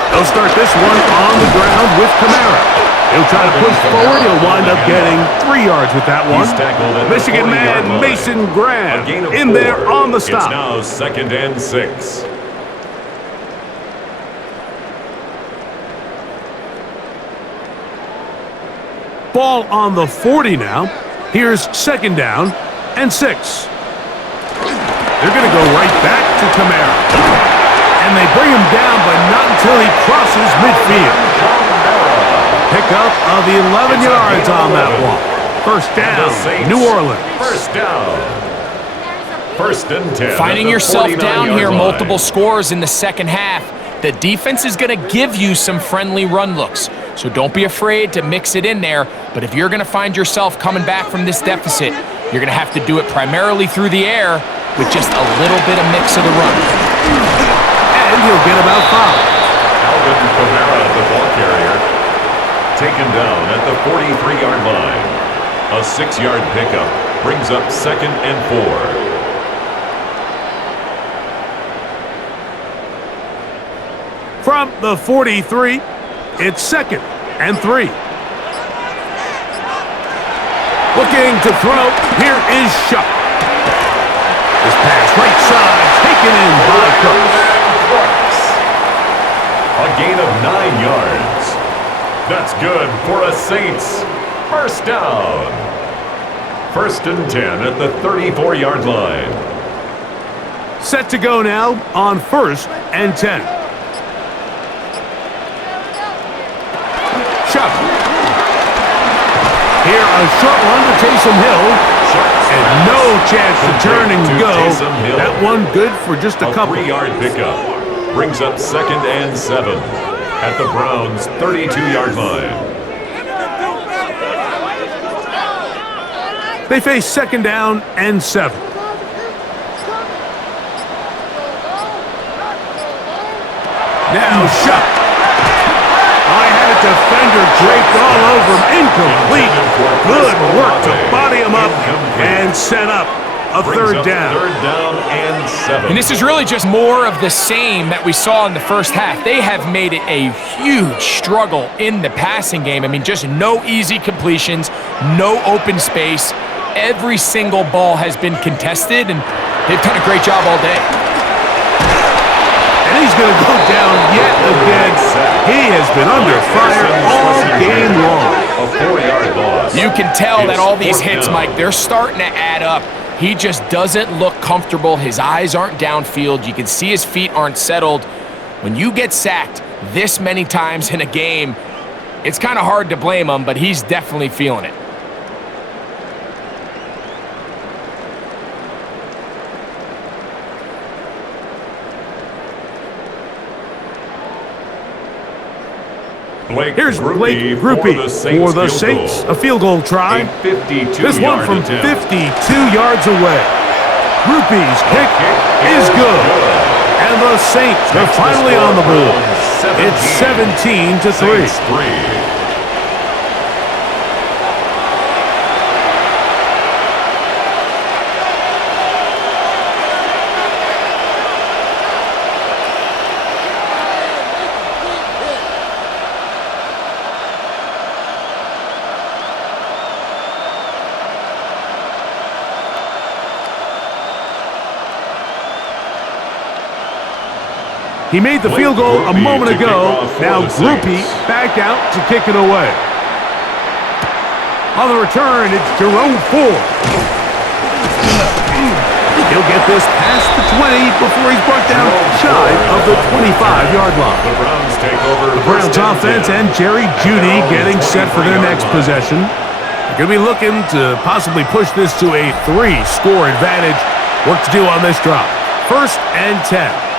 They'll start this one on the ground with Kamara. He'll try to push forward. He'll wind up getting 3 yards with that one. Michigan man Mason Graham in there on the stop. It's now 2nd and 6. Ball on the 40 now. Here's 2nd down and 6. They're going to go right back to Kamara. And they bring him down, but not until he crosses midfield. Pickup of 11 yards on that one. First down, New Orleans. First down. 1st and 10. Finding yourself down here, multiple scores in the second half. The defense is going to give you some friendly run looks. So don't be afraid to mix it in there. But if you're going to find yourself coming back from this deficit, you're going to have to do it primarily through the air with just a little bit of mix of the run. And he'll get about 5. Alvin Kamara, the ball carrier, taken down at the 43-yard line. A 6-yard pickup brings up 2nd and 4. From the 43, it's 2nd and 3. Looking to throw. Here is Shuck. This pass right side taken in by Cooks. A gain of 9 yards. That's good for a Saints. First down. 1st and 10 at the 34-yard line. Set to go now on 1st and 10. Chuck. Here a short one to Taysom Hill. And no chance to turn and go. That one good for just a couple. 3-yard pickup brings up 2nd and 7 at the Browns' 32-yard line. They face 2nd down and 7. Now Shuck. I had a defender draped all over him. Incomplete. Good work to body him up and set up a third down. 3rd down and 7. And this is really just more of the same that we saw in the first half. They have made it a huge struggle in the passing game. I mean, just no easy completions, no open space. Every single ball has been contested, and they've done a great job all day. And he's going to go down yet again. He has been under fire all game long. A 4-yard loss. You can tell that all these It's hits, 4th down. Mike, they're starting to add up. He just doesn't look comfortable. His eyes aren't downfield. You can see his feet aren't settled. When you get sacked this many times in a game, it's kind of hard to blame him, but he's definitely feeling it. Here's Blake Groupie for the Saints. A field goal try. This one from 52 yards away. Groupie's kick is good. And the Saints are finally on the board. It's 17-3. He made the field goal a moment ago. Now Groupie back out to kick it away. On the return, it's Jerome Ford. He'll get this past the 20 before he's brought down shy of the 25-yard line. The Browns take over. The Browns offense and Jerry Jeudy getting set for their next possession. They're going to be looking to possibly push this to a 3-score advantage. Work to do on this drive. 1st and 10.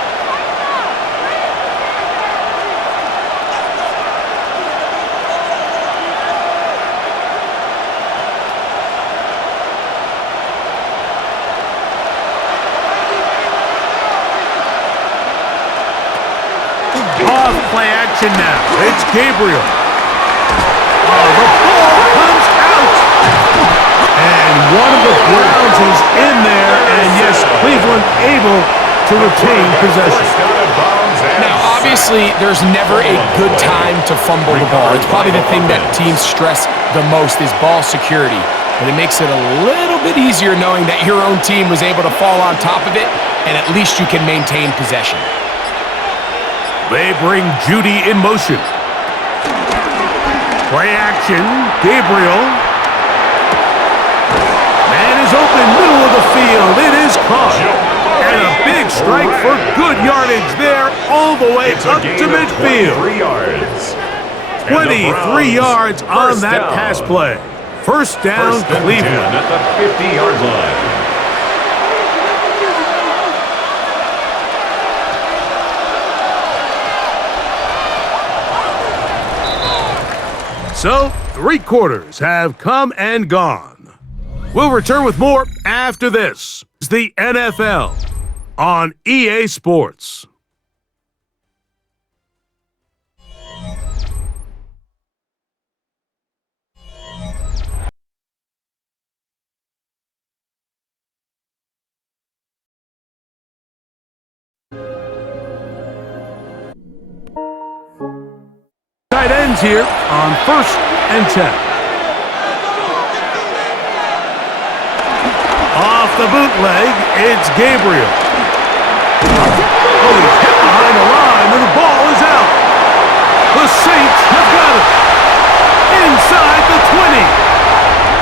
Play action now. It's Gabriel. Oh, the ball comes out. And one of the Browns is in there. And yes, Cleveland able to retain possession. Now, obviously, there's never a good time to fumble the ball. It's probably the thing that teams stress the most is ball security. But it makes it a little bit easier knowing that your own team was able to fall on top of it, and at least you can maintain possession. They bring Jeudy in motion. Play action, Gabriel. Man is open, middle of the field. It is caught. And a big strike for good yardage there all the way up to midfield. 23 yards on that pass play. First down, Cleveland. At the 50-yard line. So, 3 quarters have come and gone. We'll return with more after this. It's the NFL on EA Sports. Tight ends here on 1st and 10. Off the bootleg, it's Gabriel. Oh, he's hit behind the line, and the ball is out. The Saints have got it. Inside the 20.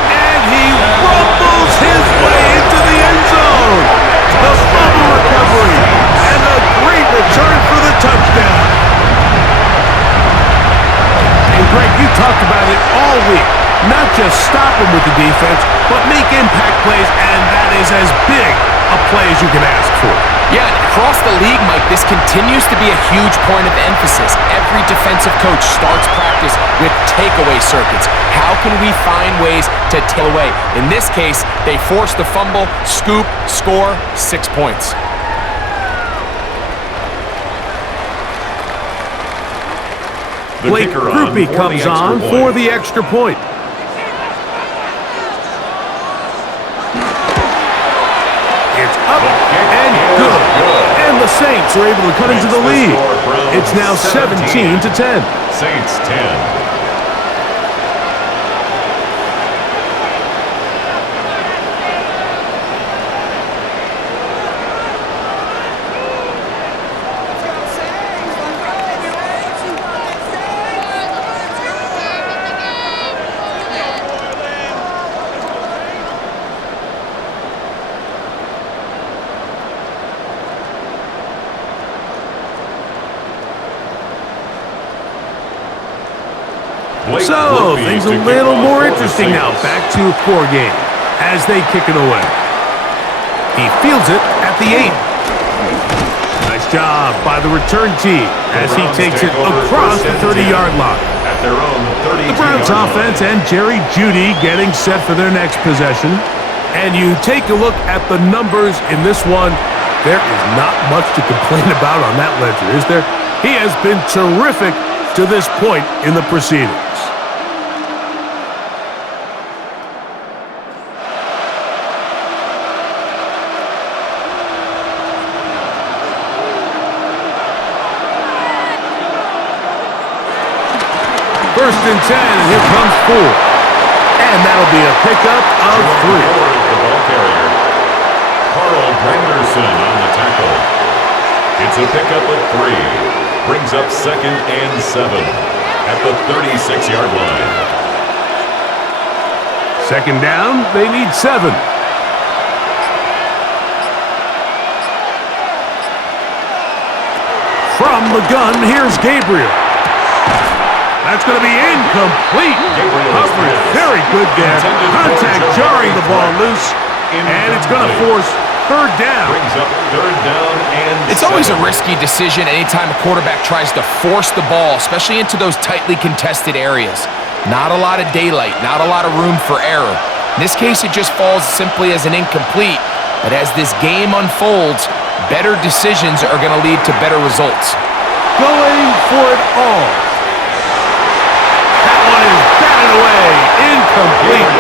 And he rumbles his way into the end zone. The fumble recovery, and a great return for the touchdown. Greg, you talked about it all week. Not just stop him with the defense, but make impact plays, and that is as big a play as you can ask for. Yeah, across the league, Mike, this continues to be a huge point of emphasis. Every defensive coach starts practice with takeaway circuits. How can we find ways to take away? In this case, they forced the fumble, scoop, score, 6 points. Blake Groupie comes on for the extra point. It's up and good. And the Saints are able to cut into the lead. It's now 17-10. Saints 10. So, things a little more interesting now. Back to a core game as they kick it away. He fields it at the 8. Nice job by the return team as he takes it across the 30-yard line. at their own 32-yard The Browns offense and Jerry Jeudy getting set for their next possession. And you take a look at the numbers in this one, there is not much to complain about on that ledger, is there? He has been terrific to this point in the proceedings. First and 10, and here comes 4. And that'll be a pickup of 3. The ball carrier, Carl Granderson on the tackle. It's a pickup of 3. Brings up 2nd and 7 at the 36-yard line. Second down, they need 7. From the gun, here's Gabriel. That's going to be incomplete. Coverage very good there. Contact jarring the ball loose, and it's going to force third down. Brings up 3rd down and It's always a risky decision anytime a quarterback tries to force the ball, especially into those tightly contested areas. Not a lot of daylight, not a lot of room for error. In this case, it just falls simply as an incomplete. But as this game unfolds, better decisions are going to lead to better results. Going for it all. That one is batted away. Incomplete.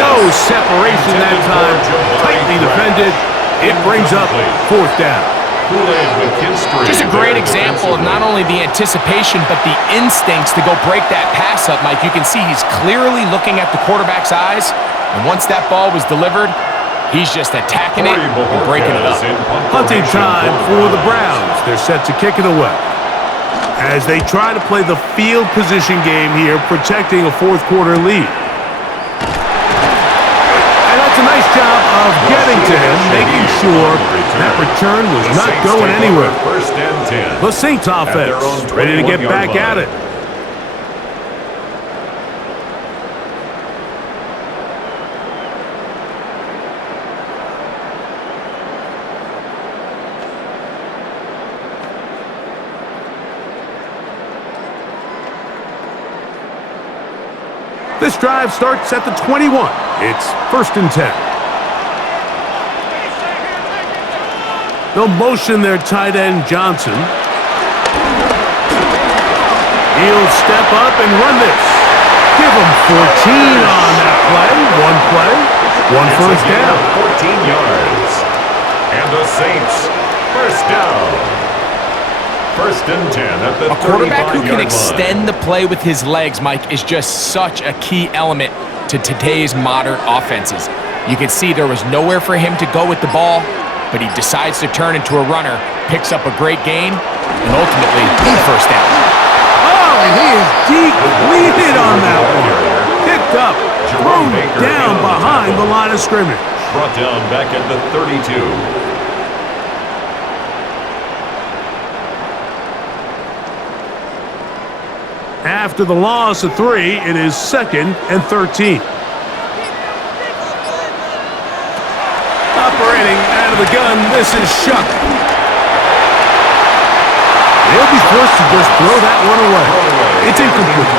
No separation that time. Tightly defended. It brings up 4th down. Just a great example of not only the anticipation, but the instincts to go break that pass up, Mike. You can see he's clearly looking at the quarterback's eyes, and once that ball was delivered, he's just attacking it and breaking it up. Hunting time for the Browns. They're set to kick it away as they try to play the field position game here, protecting a fourth-quarter lead. And that's a nice job of getting to him, making sure that return was not going anywhere. First and 10. The Saints offense ready to get back at it. This drive starts at the 21. It's 1st and 10. They'll motion their tight end, Johnson. He'll step up and run this. Give him 14 on that play, one first down. 14 yards. And the Saints, first down. 1st and 10 at the 35-yard line. A quarterback who can extend the play with his legs, Mike, is just such a key element to today's modern offenses. You can see there was nowhere for him to go with the ball, but he decides to turn into a runner, picks up a great gain, and ultimately a first down. Oh, and he is depleted on that one. Picked up, thrown down behind the line of scrimmage. Brought down back at the 32. After the loss of 3, it is 2nd and 13. Operating out of the gun, this is Shuck. He'll be forced to just throw that one away. It's incomplete.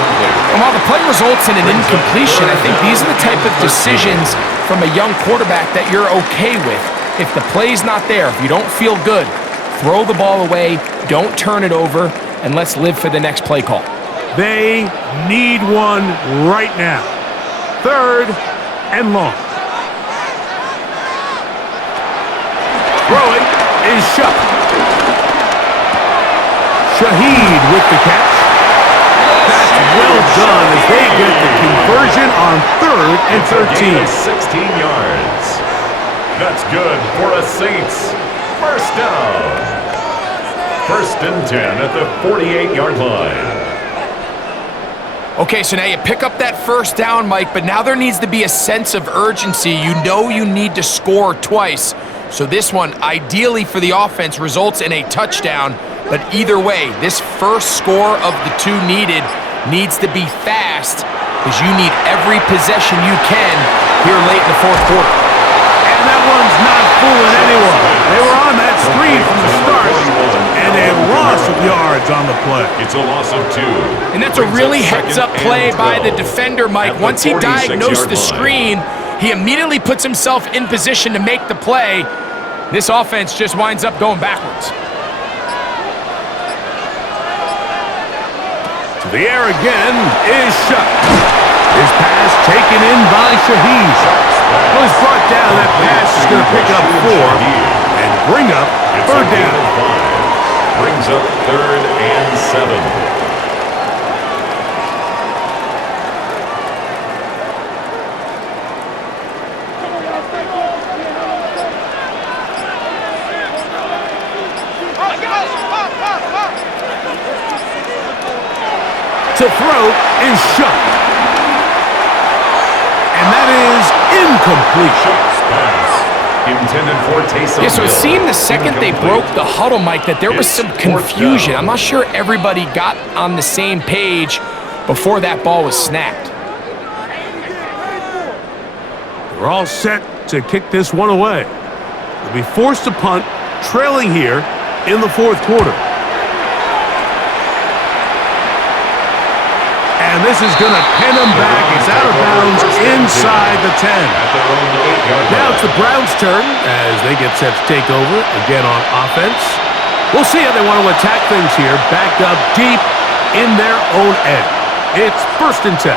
And while the play results in an incompletion, I think these are the type of decisions from a young quarterback that you're okay with. If the play's not there, if you don't feel good, throw the ball away, don't turn it over, and let's live for the next play call. They need one right now. 3rd and long. Throwing is Shuck. Shaheed with the catch. That's well done as they get the conversion on 3rd and 13. 16 yards. That's good for a Saints first down. 1st and 10 at the 48-yard line. Okay, so now you pick up that first down, Mike, but now there needs to be a sense of urgency. You know you need to score twice. So this one, ideally for the offense, results in a touchdown. But either way, this first score of the 2 needed needs to be fast because you need every possession you can here late in the 4th quarter. And that one's not fooling anyone. They were on that screen from the start, and a loss of yards yards on the play. It's a loss of 2. And that's a really heads-up play by the defender, Mike. Once he diagnosed the screen, he immediately puts himself in position to make the play. This offense just winds up going backwards. To the air again is Shuck. His pass taken in by Shaheed. Was brought down. That pass is going to pick up 4 and bring up third down. Brings up 3rd and 7. To throw is Shuck. And that is incomplete. Shuck's pass intended for Taysom. Yeah, so it seemed the second they broke the huddle, Mike, that there was some confusion. I'm not sure everybody got on the same page before that ball was snapped. They're all set to kick this one away. They'll be forced to punt, trailing here in the fourth quarter. And this is going to pin him back. He's out of bounds inside the 10. Now it's the Browns' turn as they get set to take over again on offense. We'll see how they want to attack things here, backed up deep in their own end. It's 1st and 10.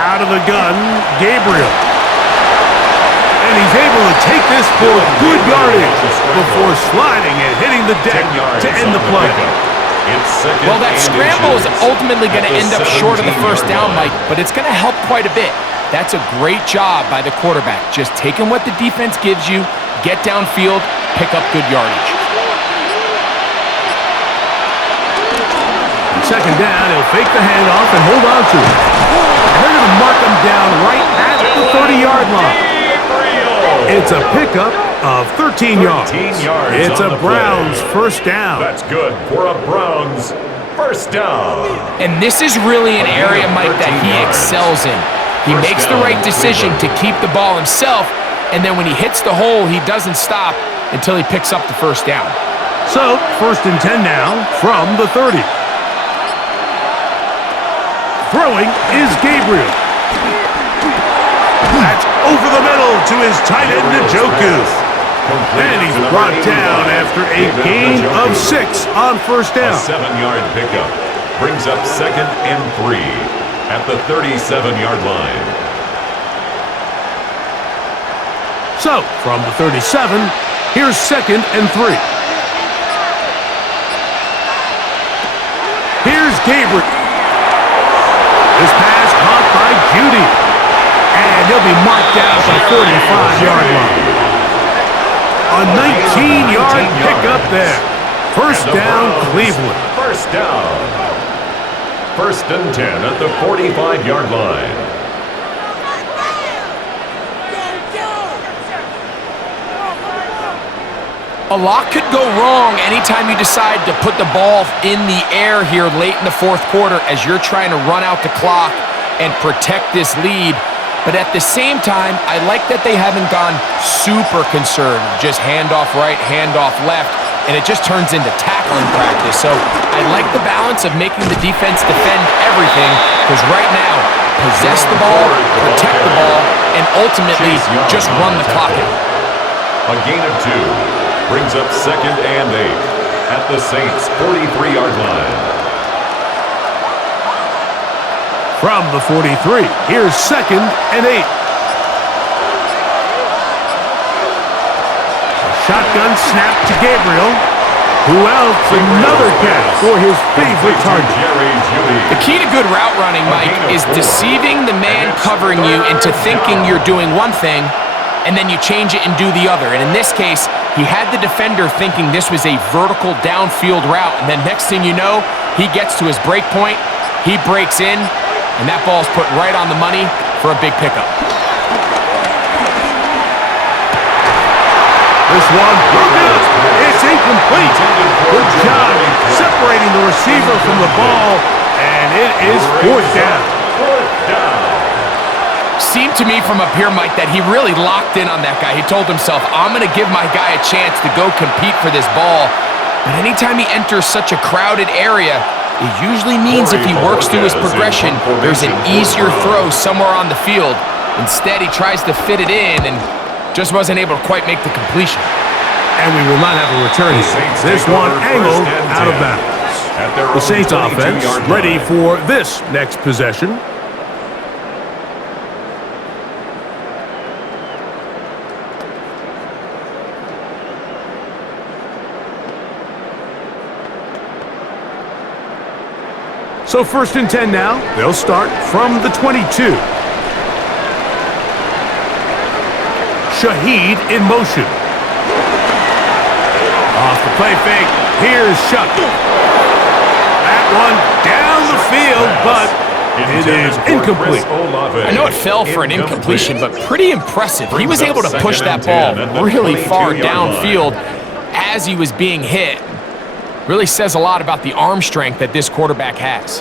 Out of the gun, Gabriel. And he's able to take this for good yardage before sliding and hitting the deck to end the play. Well, that scramble is ultimately going to end up short of the first down, Mike, but it's going to help quite a bit. That's a great job by the quarterback. Just taking what the defense gives you, get downfield, pick up good yardage. On 2nd down, he'll fake the handoff and hold on to it. And they're going to mark him down right at the 30-yard line. It's a pickup of 13 yards. It's a Browns first down. That's good for a Browns first down. And this is really an area, Mike, that he excels in. He makes the right decision to keep the ball himself, and then when he hits the hole, he doesn't stop until he picks up the first down. So, 1st and 10 now from the 30. Throwing is Gabriel. That's over the middle to his tight end, Njoku. And he's brought down after a gain of 6 on first down. A 7-yard pickup brings up 2nd and 3 at the 37-yard line. So, from the 37, here's 2nd and 3. Here's Gabriel. This pass caught by Judy. And he'll be marked down at the 45-yard line. A 19-yard pickup there. First down, Cleveland. First down. 1st and 10 at the 45-yard line. A lot could go wrong anytime you decide to put the ball in the air here late in the fourth quarter as you're trying to run out the clock and protect this lead. But at the same time, I like that they haven't gone super conservative, just handoff right, handoff left, and it just turns into tackling practice. So I like the balance of making the defense defend everything, because right now, possess the ball, protect the ball, and ultimately just run the clock out. A gain of 2 brings up 2nd and 8 at the Saints' 43-yard line. From the 43, here's 2nd and 8. A shotgun snap to Gabriel, who else another catch for his favorite target. The key to good route running, Mike, is deceiving the man covering you into thinking you're doing one thing, and then you change it and do the other. And in this case, he had the defender thinking this was a vertical downfield route, and then next thing you know, he gets to his break point, he breaks in, and that ball's put right on the money for a big pickup. The This one broken up. It's incomplete. Good job separating the receiver from the ball, and it is fourth down. Seemed to me from up here, Mike, that he really locked in on that guy. He told himself, I'm going to give my guy a chance to go compete for this ball. But anytime he enters such a crowded area, it usually means if he works through his progression, there's an easier throw somewhere on the field. Instead, he tries to fit it in and just wasn't able to quite make the completion. And we will not have a return here. This one angled out of bounds. The Saints offense ready for this next possession. So 1st and 10 now. They'll start from the 22. Shaheed in motion. Off the play fake. Here's Shuck. That one down the field, but it is incomplete. I know it fell for an incompletion, but pretty impressive. He was able to push that ball really far downfield as he was being hit. Really says a lot about the arm strength that this quarterback has.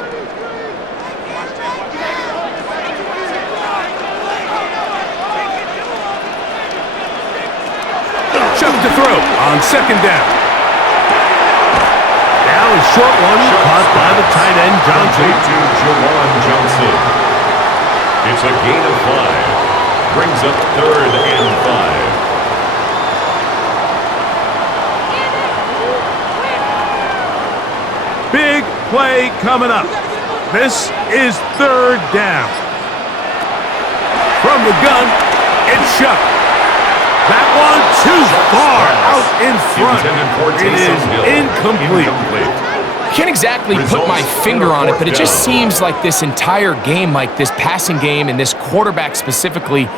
Chuck to throw on 2nd down. Now a short one caught by the tight end Johnson. To Jawan Johnson. It's a gain of 5. Brings up 3rd and 5. Big play coming up. This is 3rd down. From the gun, it's Shuck. That one too far out in front. It is incomplete. I can't exactly put my finger on it, but it just seems like this entire game, like this passing game and this quarterback specifically,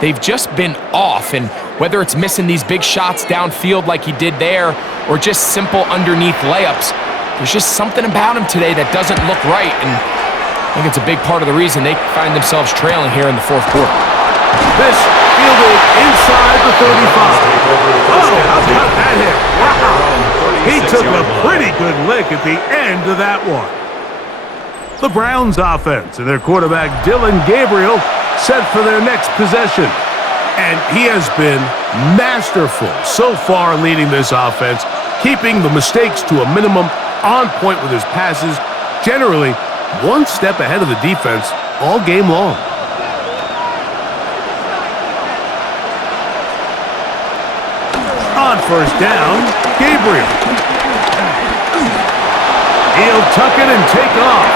they've just been off. And whether it's missing these big shots downfield like he did there or just simple underneath layups, there's just something about him today that doesn't look right, and I think it's a big part of the reason they find themselves trailing here in the 4th quarter. This fielded inside the 35. Oh, how about that hit? Wow. He took a pretty good lick at the end of that one. The Browns offense and their quarterback Dylan Gabriel set for their next possession. And he has been masterful so far leading this offense, keeping the mistakes to a minimum, on point with his passes, generally one step ahead of the defense all game long. On 1st down, Gabriel. He'll tuck it and take off.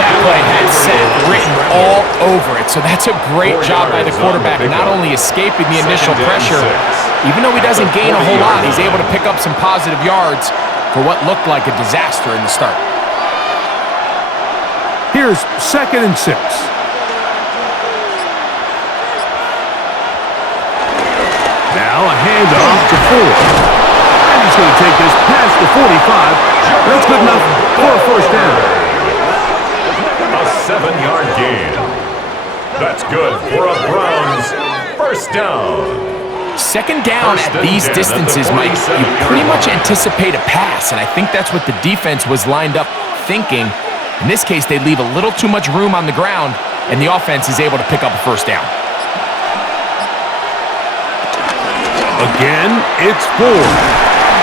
That play had set written all over it, so that's a great job by the quarterback, not only escaping the initial pressure, even though he doesn't gain a whole lot, he's able to pick up some positive yards for what looked like a disaster in the start. Here's 2nd and 6. Now a handoff to Ford. And he's going to take this past the 45. That's good enough for a 1st down. A 7-yard gain. That's good for a Browns 1st down. 2nd down at these distances, Mike, you pretty much anticipate a pass, and I think that's what the defense was lined up thinking. In this case, they leave a little too much room on the ground, and the offense is able to pick up a 1st down. Again, it's Ford.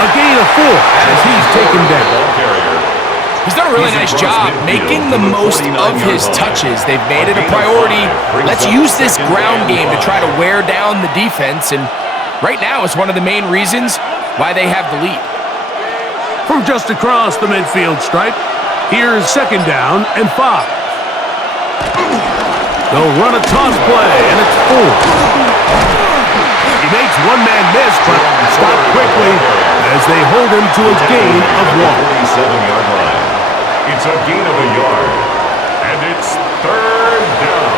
A gain of 4 as he's taken down. He's done a really nice job making the most of his touches. They've made it a priority. Let's use this ground game to try to wear down the defense, and right now it's one of the main reasons why they have the lead. From just across the midfield stripe, here's 2nd down and 5. They'll run a toss play, and it's Ford. He makes one man miss, but stopped quickly as they hold him to a gain of 1. 47-yard line. It's a gain of a yard, and it's 3rd down.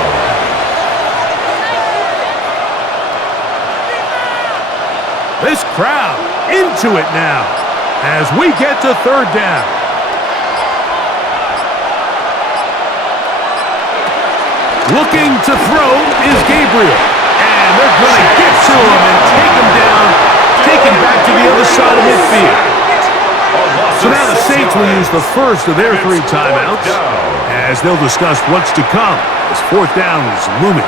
This crowd into it now as we get to 3rd down. Looking to throw is Gabriel. And they're going to get to him and take him down, take the first of their 3 timeouts as they'll discuss what's to come as 4th down is looming.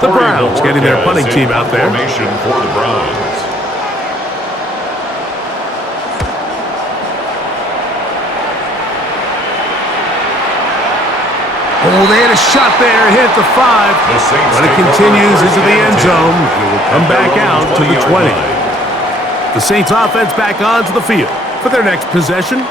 The Browns getting their punting team out there. Formation for the Browns. Oh, they had a shot there, hit the 5, but it continues into the end zone. It will come back out to the 20. The Saints offense back onto the field for their next possession.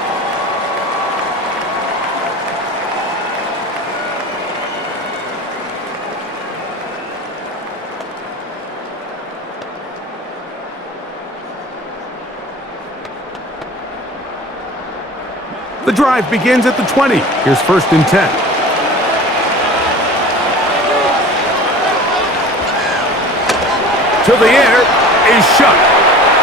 The drive begins at the 20. Here's 1st and 10. To the air is Shuck.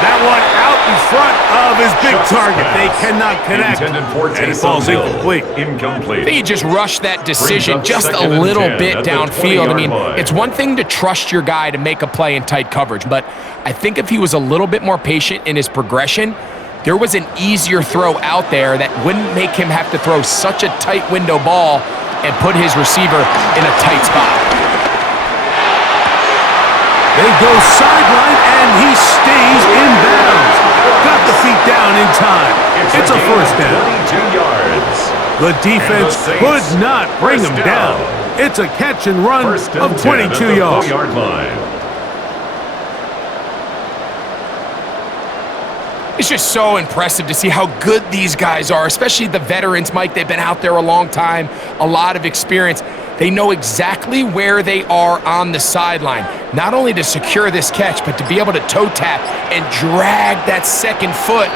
That one out in front of his big target. They cannot connect, and it falls incomplete. I think he just rushed that decision just a little bit downfield. I mean, it's one thing to trust your guy to make a play in tight coverage, but I think if he was a little bit more patient in his progression, there was an easier throw out there that wouldn't make him have to throw such a tight window ball and put his receiver in a tight spot. They go sideline, and he stays in bounds. Got the feet down in time. It's a 1st down. 22 yards. The defense could not bring him down. It's a catch and run of 22 yards. 4-yard line. It's just so impressive to see how good these guys are, especially the veterans, Mike. They've been out there a long time, a lot of experience. They know exactly where they are on the sideline, not only to secure this catch, but to be able to toe tap and drag that 2nd foot.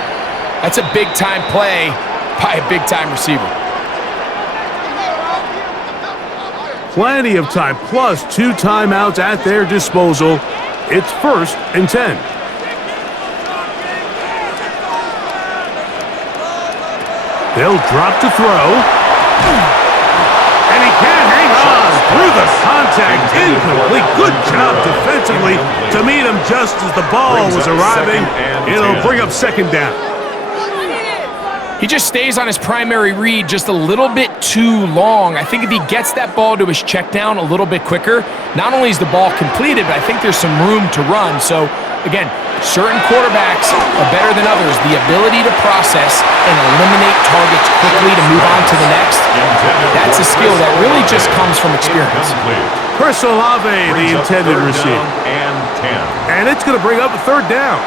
That's a big-time play by a big-time receiver. Plenty of time, plus 2 timeouts at their disposal. It's 1st and 10. They'll drop to throw. And he can't hang on through the contact. Incomplete. Good job defensively to meet him just as the ball was arriving. It'll bring up 2nd down. He just stays on his primary read just a little bit too long. I think if he gets that ball to his check down a little bit quicker, not only is the ball completed, but I think there's some room to run. So, again, certain quarterbacks are better than others. The ability to process and eliminate targets quickly to move on to the next, that's a skill that really just comes from experience. Chris Olave, the intended receiver. And it's going to bring up a 3rd down.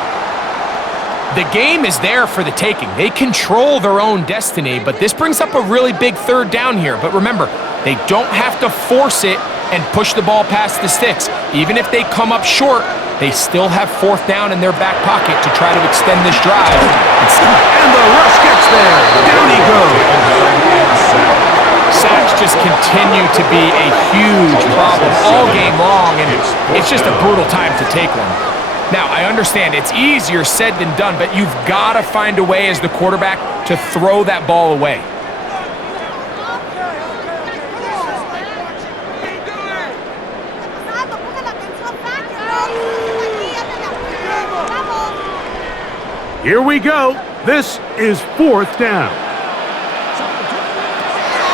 The game is there for the taking. They control their own destiny, but this brings up a really big 3rd down here. But remember, they don't have to force it and push the ball past the sticks. Even if they come up short, they still have 4th down in their back pocket to try to extend this drive. And the rush gets there. Down he goes. Sacks just continue to be a huge problem all game long, and it's just a brutal time to take one. Now, I understand it's easier said than done, but you've got to find a way as the quarterback to throw that ball away. Here we go. This is 4th down.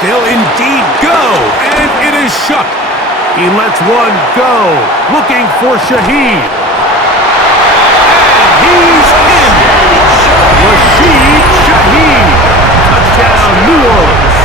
They'll indeed go, and it is Shuck. He lets one go, looking for Shaheed. And he's in. Rashid Shaheed. Touchdown, New Orleans.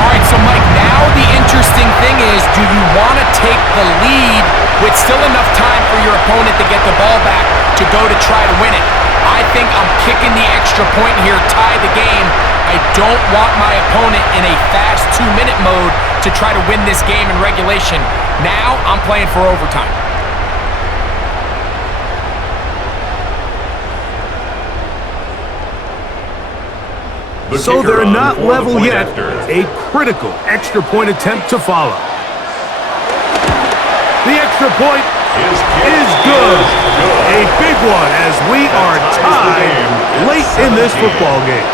All right, so Mike, now the interesting thing is, do you want to take the lead with still enough time for your opponent to get the ball back to go to try to win it? I think I'm kicking the extra point here, tie the game. I don't want my opponent in a fast 2-minute mode to try to win this game in regulation. Now I'm playing for overtime. So they're not level yet. A critical extra point attempt to follow. The extra point is good. A big one as we are tied late in this football game.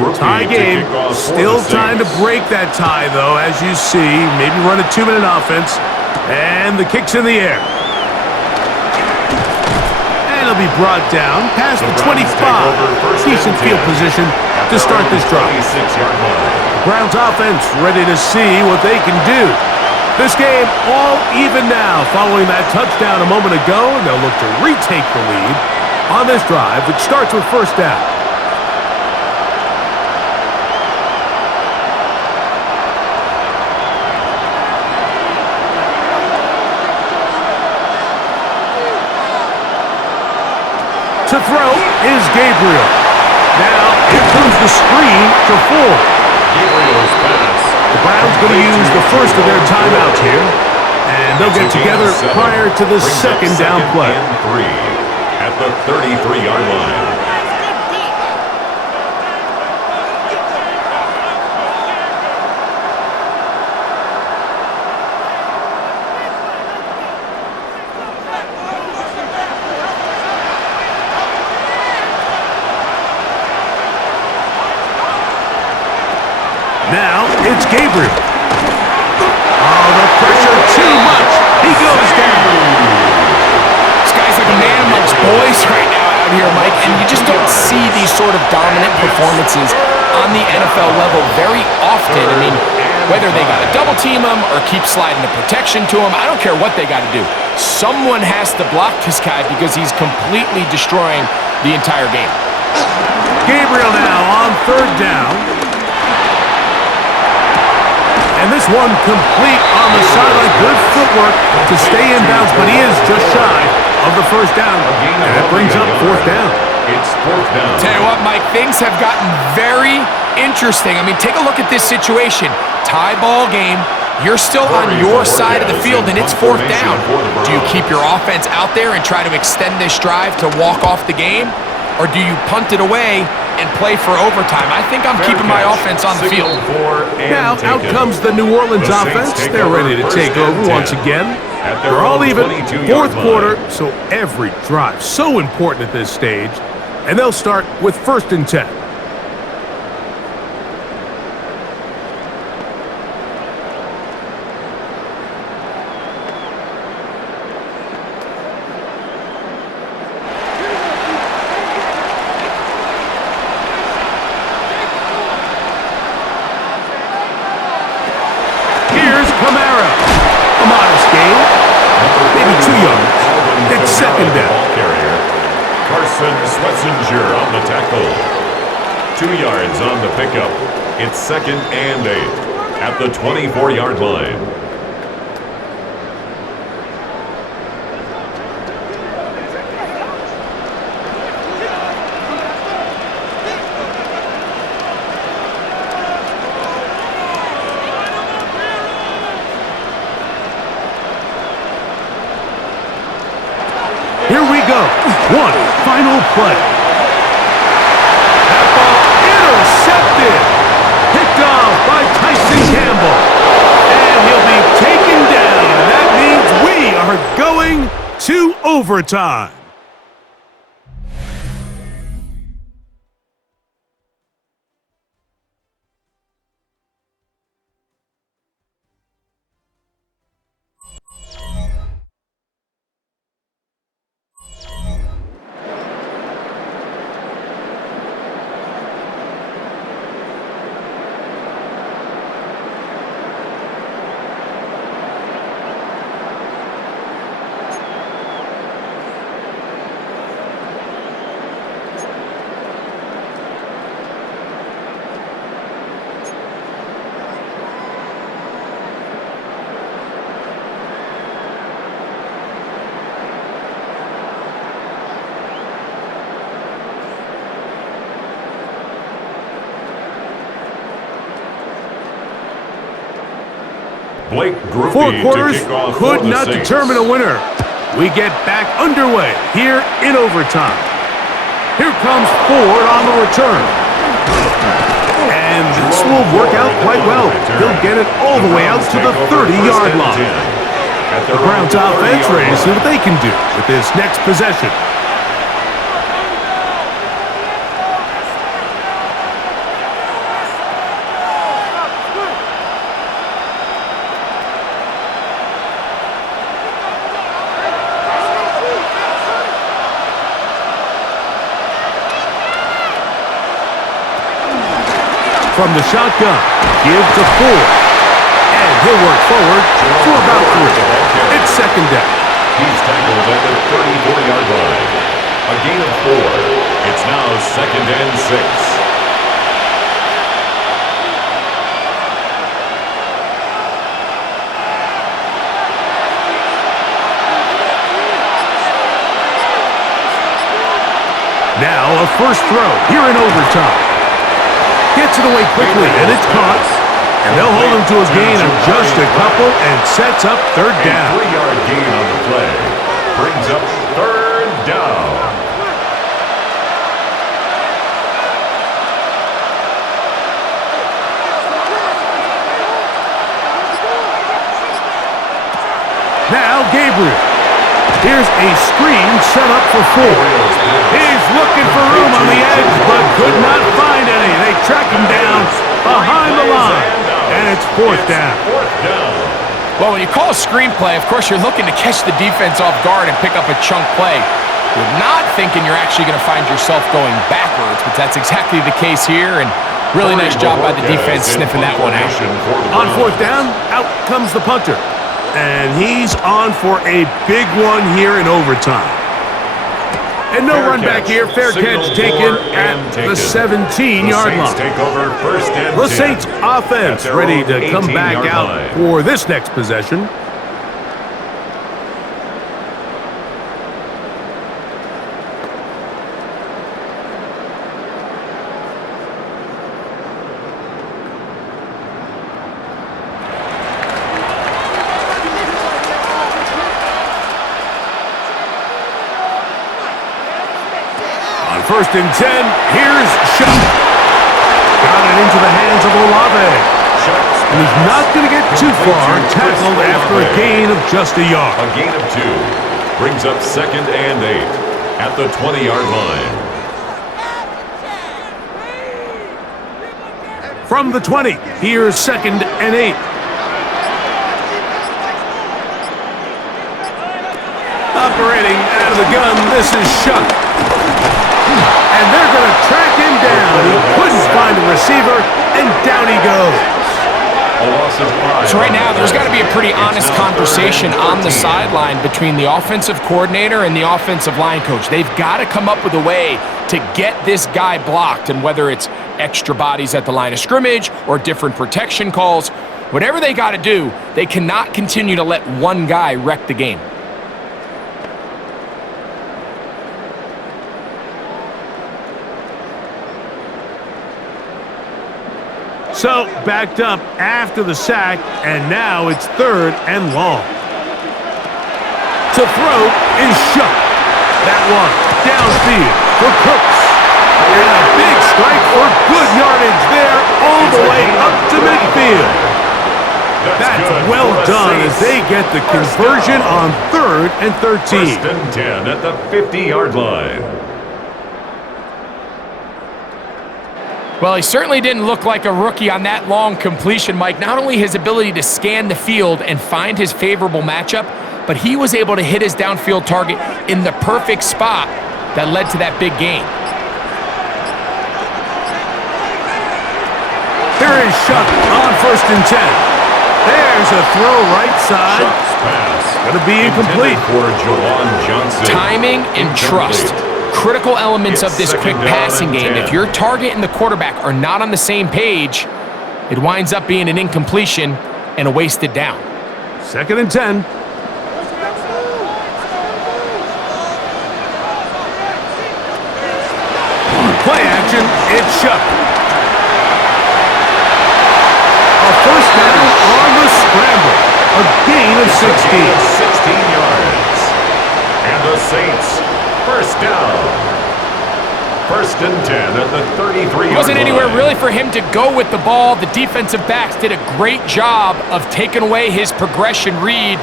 rookie Tie to game. kick off for Still the time to Saints. break that tie, though, as you see. Maybe run a 2-minute offense. And the kick's in the air. And it'll be brought down past the 25. Decent field position to start this drive. 26-yard line. Browns offense ready to see what they can do. This game all even now following that touchdown a moment ago, and they'll look to retake the lead on this drive, which starts with first down. To throw is Gabriel. Now, here comes the screen to Ford. Gabriel's pass. The Browns going to use the first of their timeouts here, and they'll get together prior to the second down play. And 3 at the 33-yard line. Now, it's Gabriel. Oh, the pressure too much. He goes down. This guy's like a man amongst boys right now out here, Mike, and you just don't see these sort of dominant performances on the NFL level very often. I mean, whether they got to double team him or keep sliding the protection to him, I don't care what they got to do. Someone has to block this guy because he's completely destroying the entire game. Gabriel now on third down. And this one complete on the sideline. Good footwork to stay in bounds, but he is just shy of the first down. And that brings up fourth down. It's fourth down. Tell you what, Mike, things have gotten very interesting. I mean, take a look at this situation. Tie ball game. You're still on your side of the field, and it's fourth down. Do you keep your offense out there and try to extend this drive to walk off the game? Or do you punt it away and play for overtime? I think I'm keeping my offense on the field. Now, out comes the New Orleans offense. They're ready to take over once again. They're all even. Fourth quarter, so every drive so important at this stage. And they'll start with first and 10. On the tackle. 2 yards on the pickup. It's second and 8 at the 24-yard line. Here we go. One final play. Intercepted. Picked off by Tyson Campbell. And he'll be taken down. That means we are going to overtime. Four quarters could not determine a winner. We get back underway here in overtime. Here comes Ford on the return. And this will work out quite well. He'll get it all the way out to the 30-yard line. The Browns offense ready to see what they can do with this next possession. from the shotgun. Give to Ford. And he'll work forward for about 3. It's second down. He's tackled at the 34-yard line. A gain of 4. It's now second and 6. Now a first throw here in overtime. Gets it away quickly, and it's caught. And they'll hold him to a gain of just a couple and sets up third down. A 3-yard gain on the play. Brings up third down. Now Gabriel. Here's a screen set up for 4. He's looking for room on the edge, but could not find any. They track him down behind the line, and it's fourth down. Well, when you call a screen play, of course, you're looking to catch the defense off guard and pick up a chunk play. You're not thinking you're actually going to find yourself going backwards, but that's exactly the case here, and really nice job by the defense sniffing that one out. On fourth down, out comes the punter. And he's on for a big one here in overtime. And no run back here. Fair catch taken at the 17-yard line. Take over first and the Saints offense ready to come back out for this next possession. First and 10, here's Shuck. Got it into the hands of Olave. And he's not going to get too far, tackled after a gain of just a yard. A gain of 2 brings up second and 8 at the 20-yard line. From the 20, here's second and 8. Operating out of the gun, this is Shuck. And they're going to track him down. He couldn't find a receiver, and down he goes. A loss of 5. So right now, there's got to be a pretty honest conversation on the sideline between the offensive coordinator and the offensive line coach. They've got to come up with a way to get this guy blocked, and whether it's extra bodies at the line of scrimmage or different protection calls, whatever they got to do, they cannot continue to let one guy wreck the game. So, backed up after the sack, and now it's third and long. To throw is Shuck. That one downfield for Cooks. And a big strike for good yardage there all the way up to midfield. That's well done as they get the conversion on third and 13. First and 10 at the 50-yard line. Well, he certainly didn't look like a rookie on that long completion, Mike. Not only his ability to scan the field and find his favorable matchup, but he was able to hit his downfield target in the perfect spot that led to that big gain. Here is Shuck on first and 10. There's a throw right side. Shuck's pass. Going to be incomplete. For Jawan Johnson. Timing and trust. Critical elements of this quick passing game. If your target and the quarterback are not on the same page, it winds up being an incompletion and a wasted down. Second and 10. Play action, it's Shuck. A first down on the scramble. A gain of 16. 16 yards. And the Saints, first down. First and 10 at the 33-yard line. Wasn't anywhere really for him to go with the ball. The defensive backs did a great job of taking away his progression read.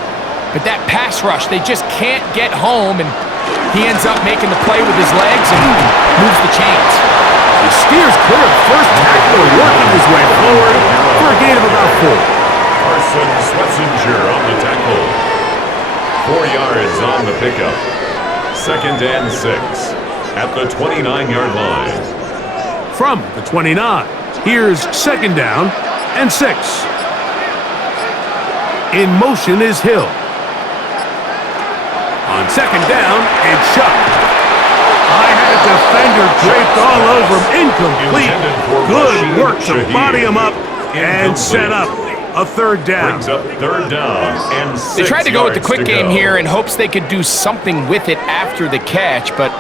But that pass rush, they just can't get home, and he ends up making the play with his legs and moves the chains. He steers clear of first tackle, working his way forward for a gain of about 4. Carson Swetzinger on the tackle. 4 yards on the pickup. Second and 6 at the 29-yard line. From the 29, Here's second down and 6. In motion is Hill. On second down, it's Shuck. I had a defender draped all over him. Incomplete. Good work to body him up and set up a third down. Brings up third down and 6 They tried to go with the yards quick to game go. here in hopes they could do something with it after the catch, but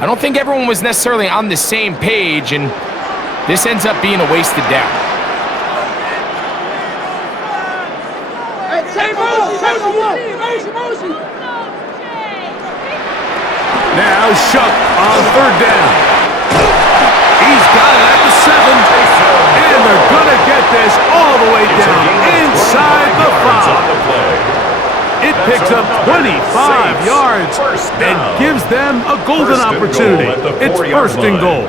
I don't think everyone was necessarily on the same page, and this ends up being a wasted down. Now Shuck on third down. He's got it at the 7. And they're going to get this all the way down inside the 5. It picks up 25 yards and gives them a golden opportunity. It's first and goal.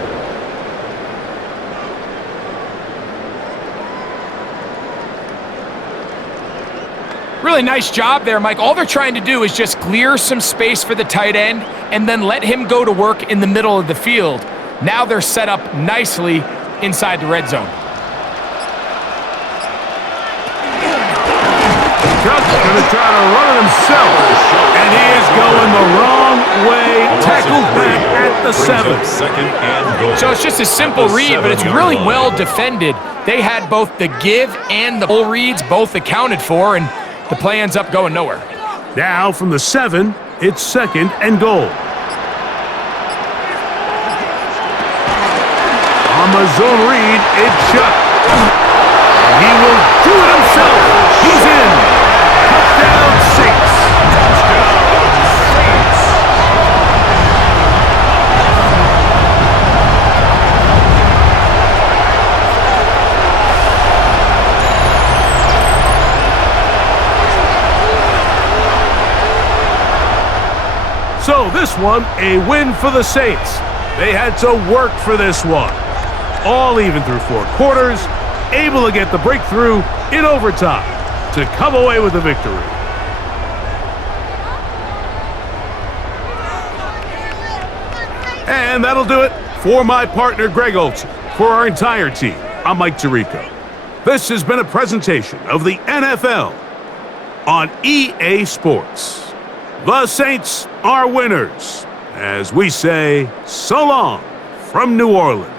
Really nice job there, Mike. All they're trying to do is just clear some space for the tight end and then let him go to work in the middle of the field. Now they're set up nicely inside the red zone. Shuck's going to try to run it himself. And he is going the wrong way. Tackled back at the 7. Second and goal. So it's just a simple read, but it's really well defended. They had both the give and the full reads both accounted for, and the play ends up going nowhere. Now from the 7, it's second and goal. On the zone read, it's Shuck. And he will do it himself. He's in. Touchdown, Saints. So this one, a win for the Saints. They had to work for this one. All even through 4 quarters, able to get the breakthrough in overtime to come away with the victory. And that'll do it for my partner, Greg Olson. For our entire team, I'm Mike Tirico. This has been a presentation of the NFL on EA Sports. The Saints are winners, as we say so long from New Orleans.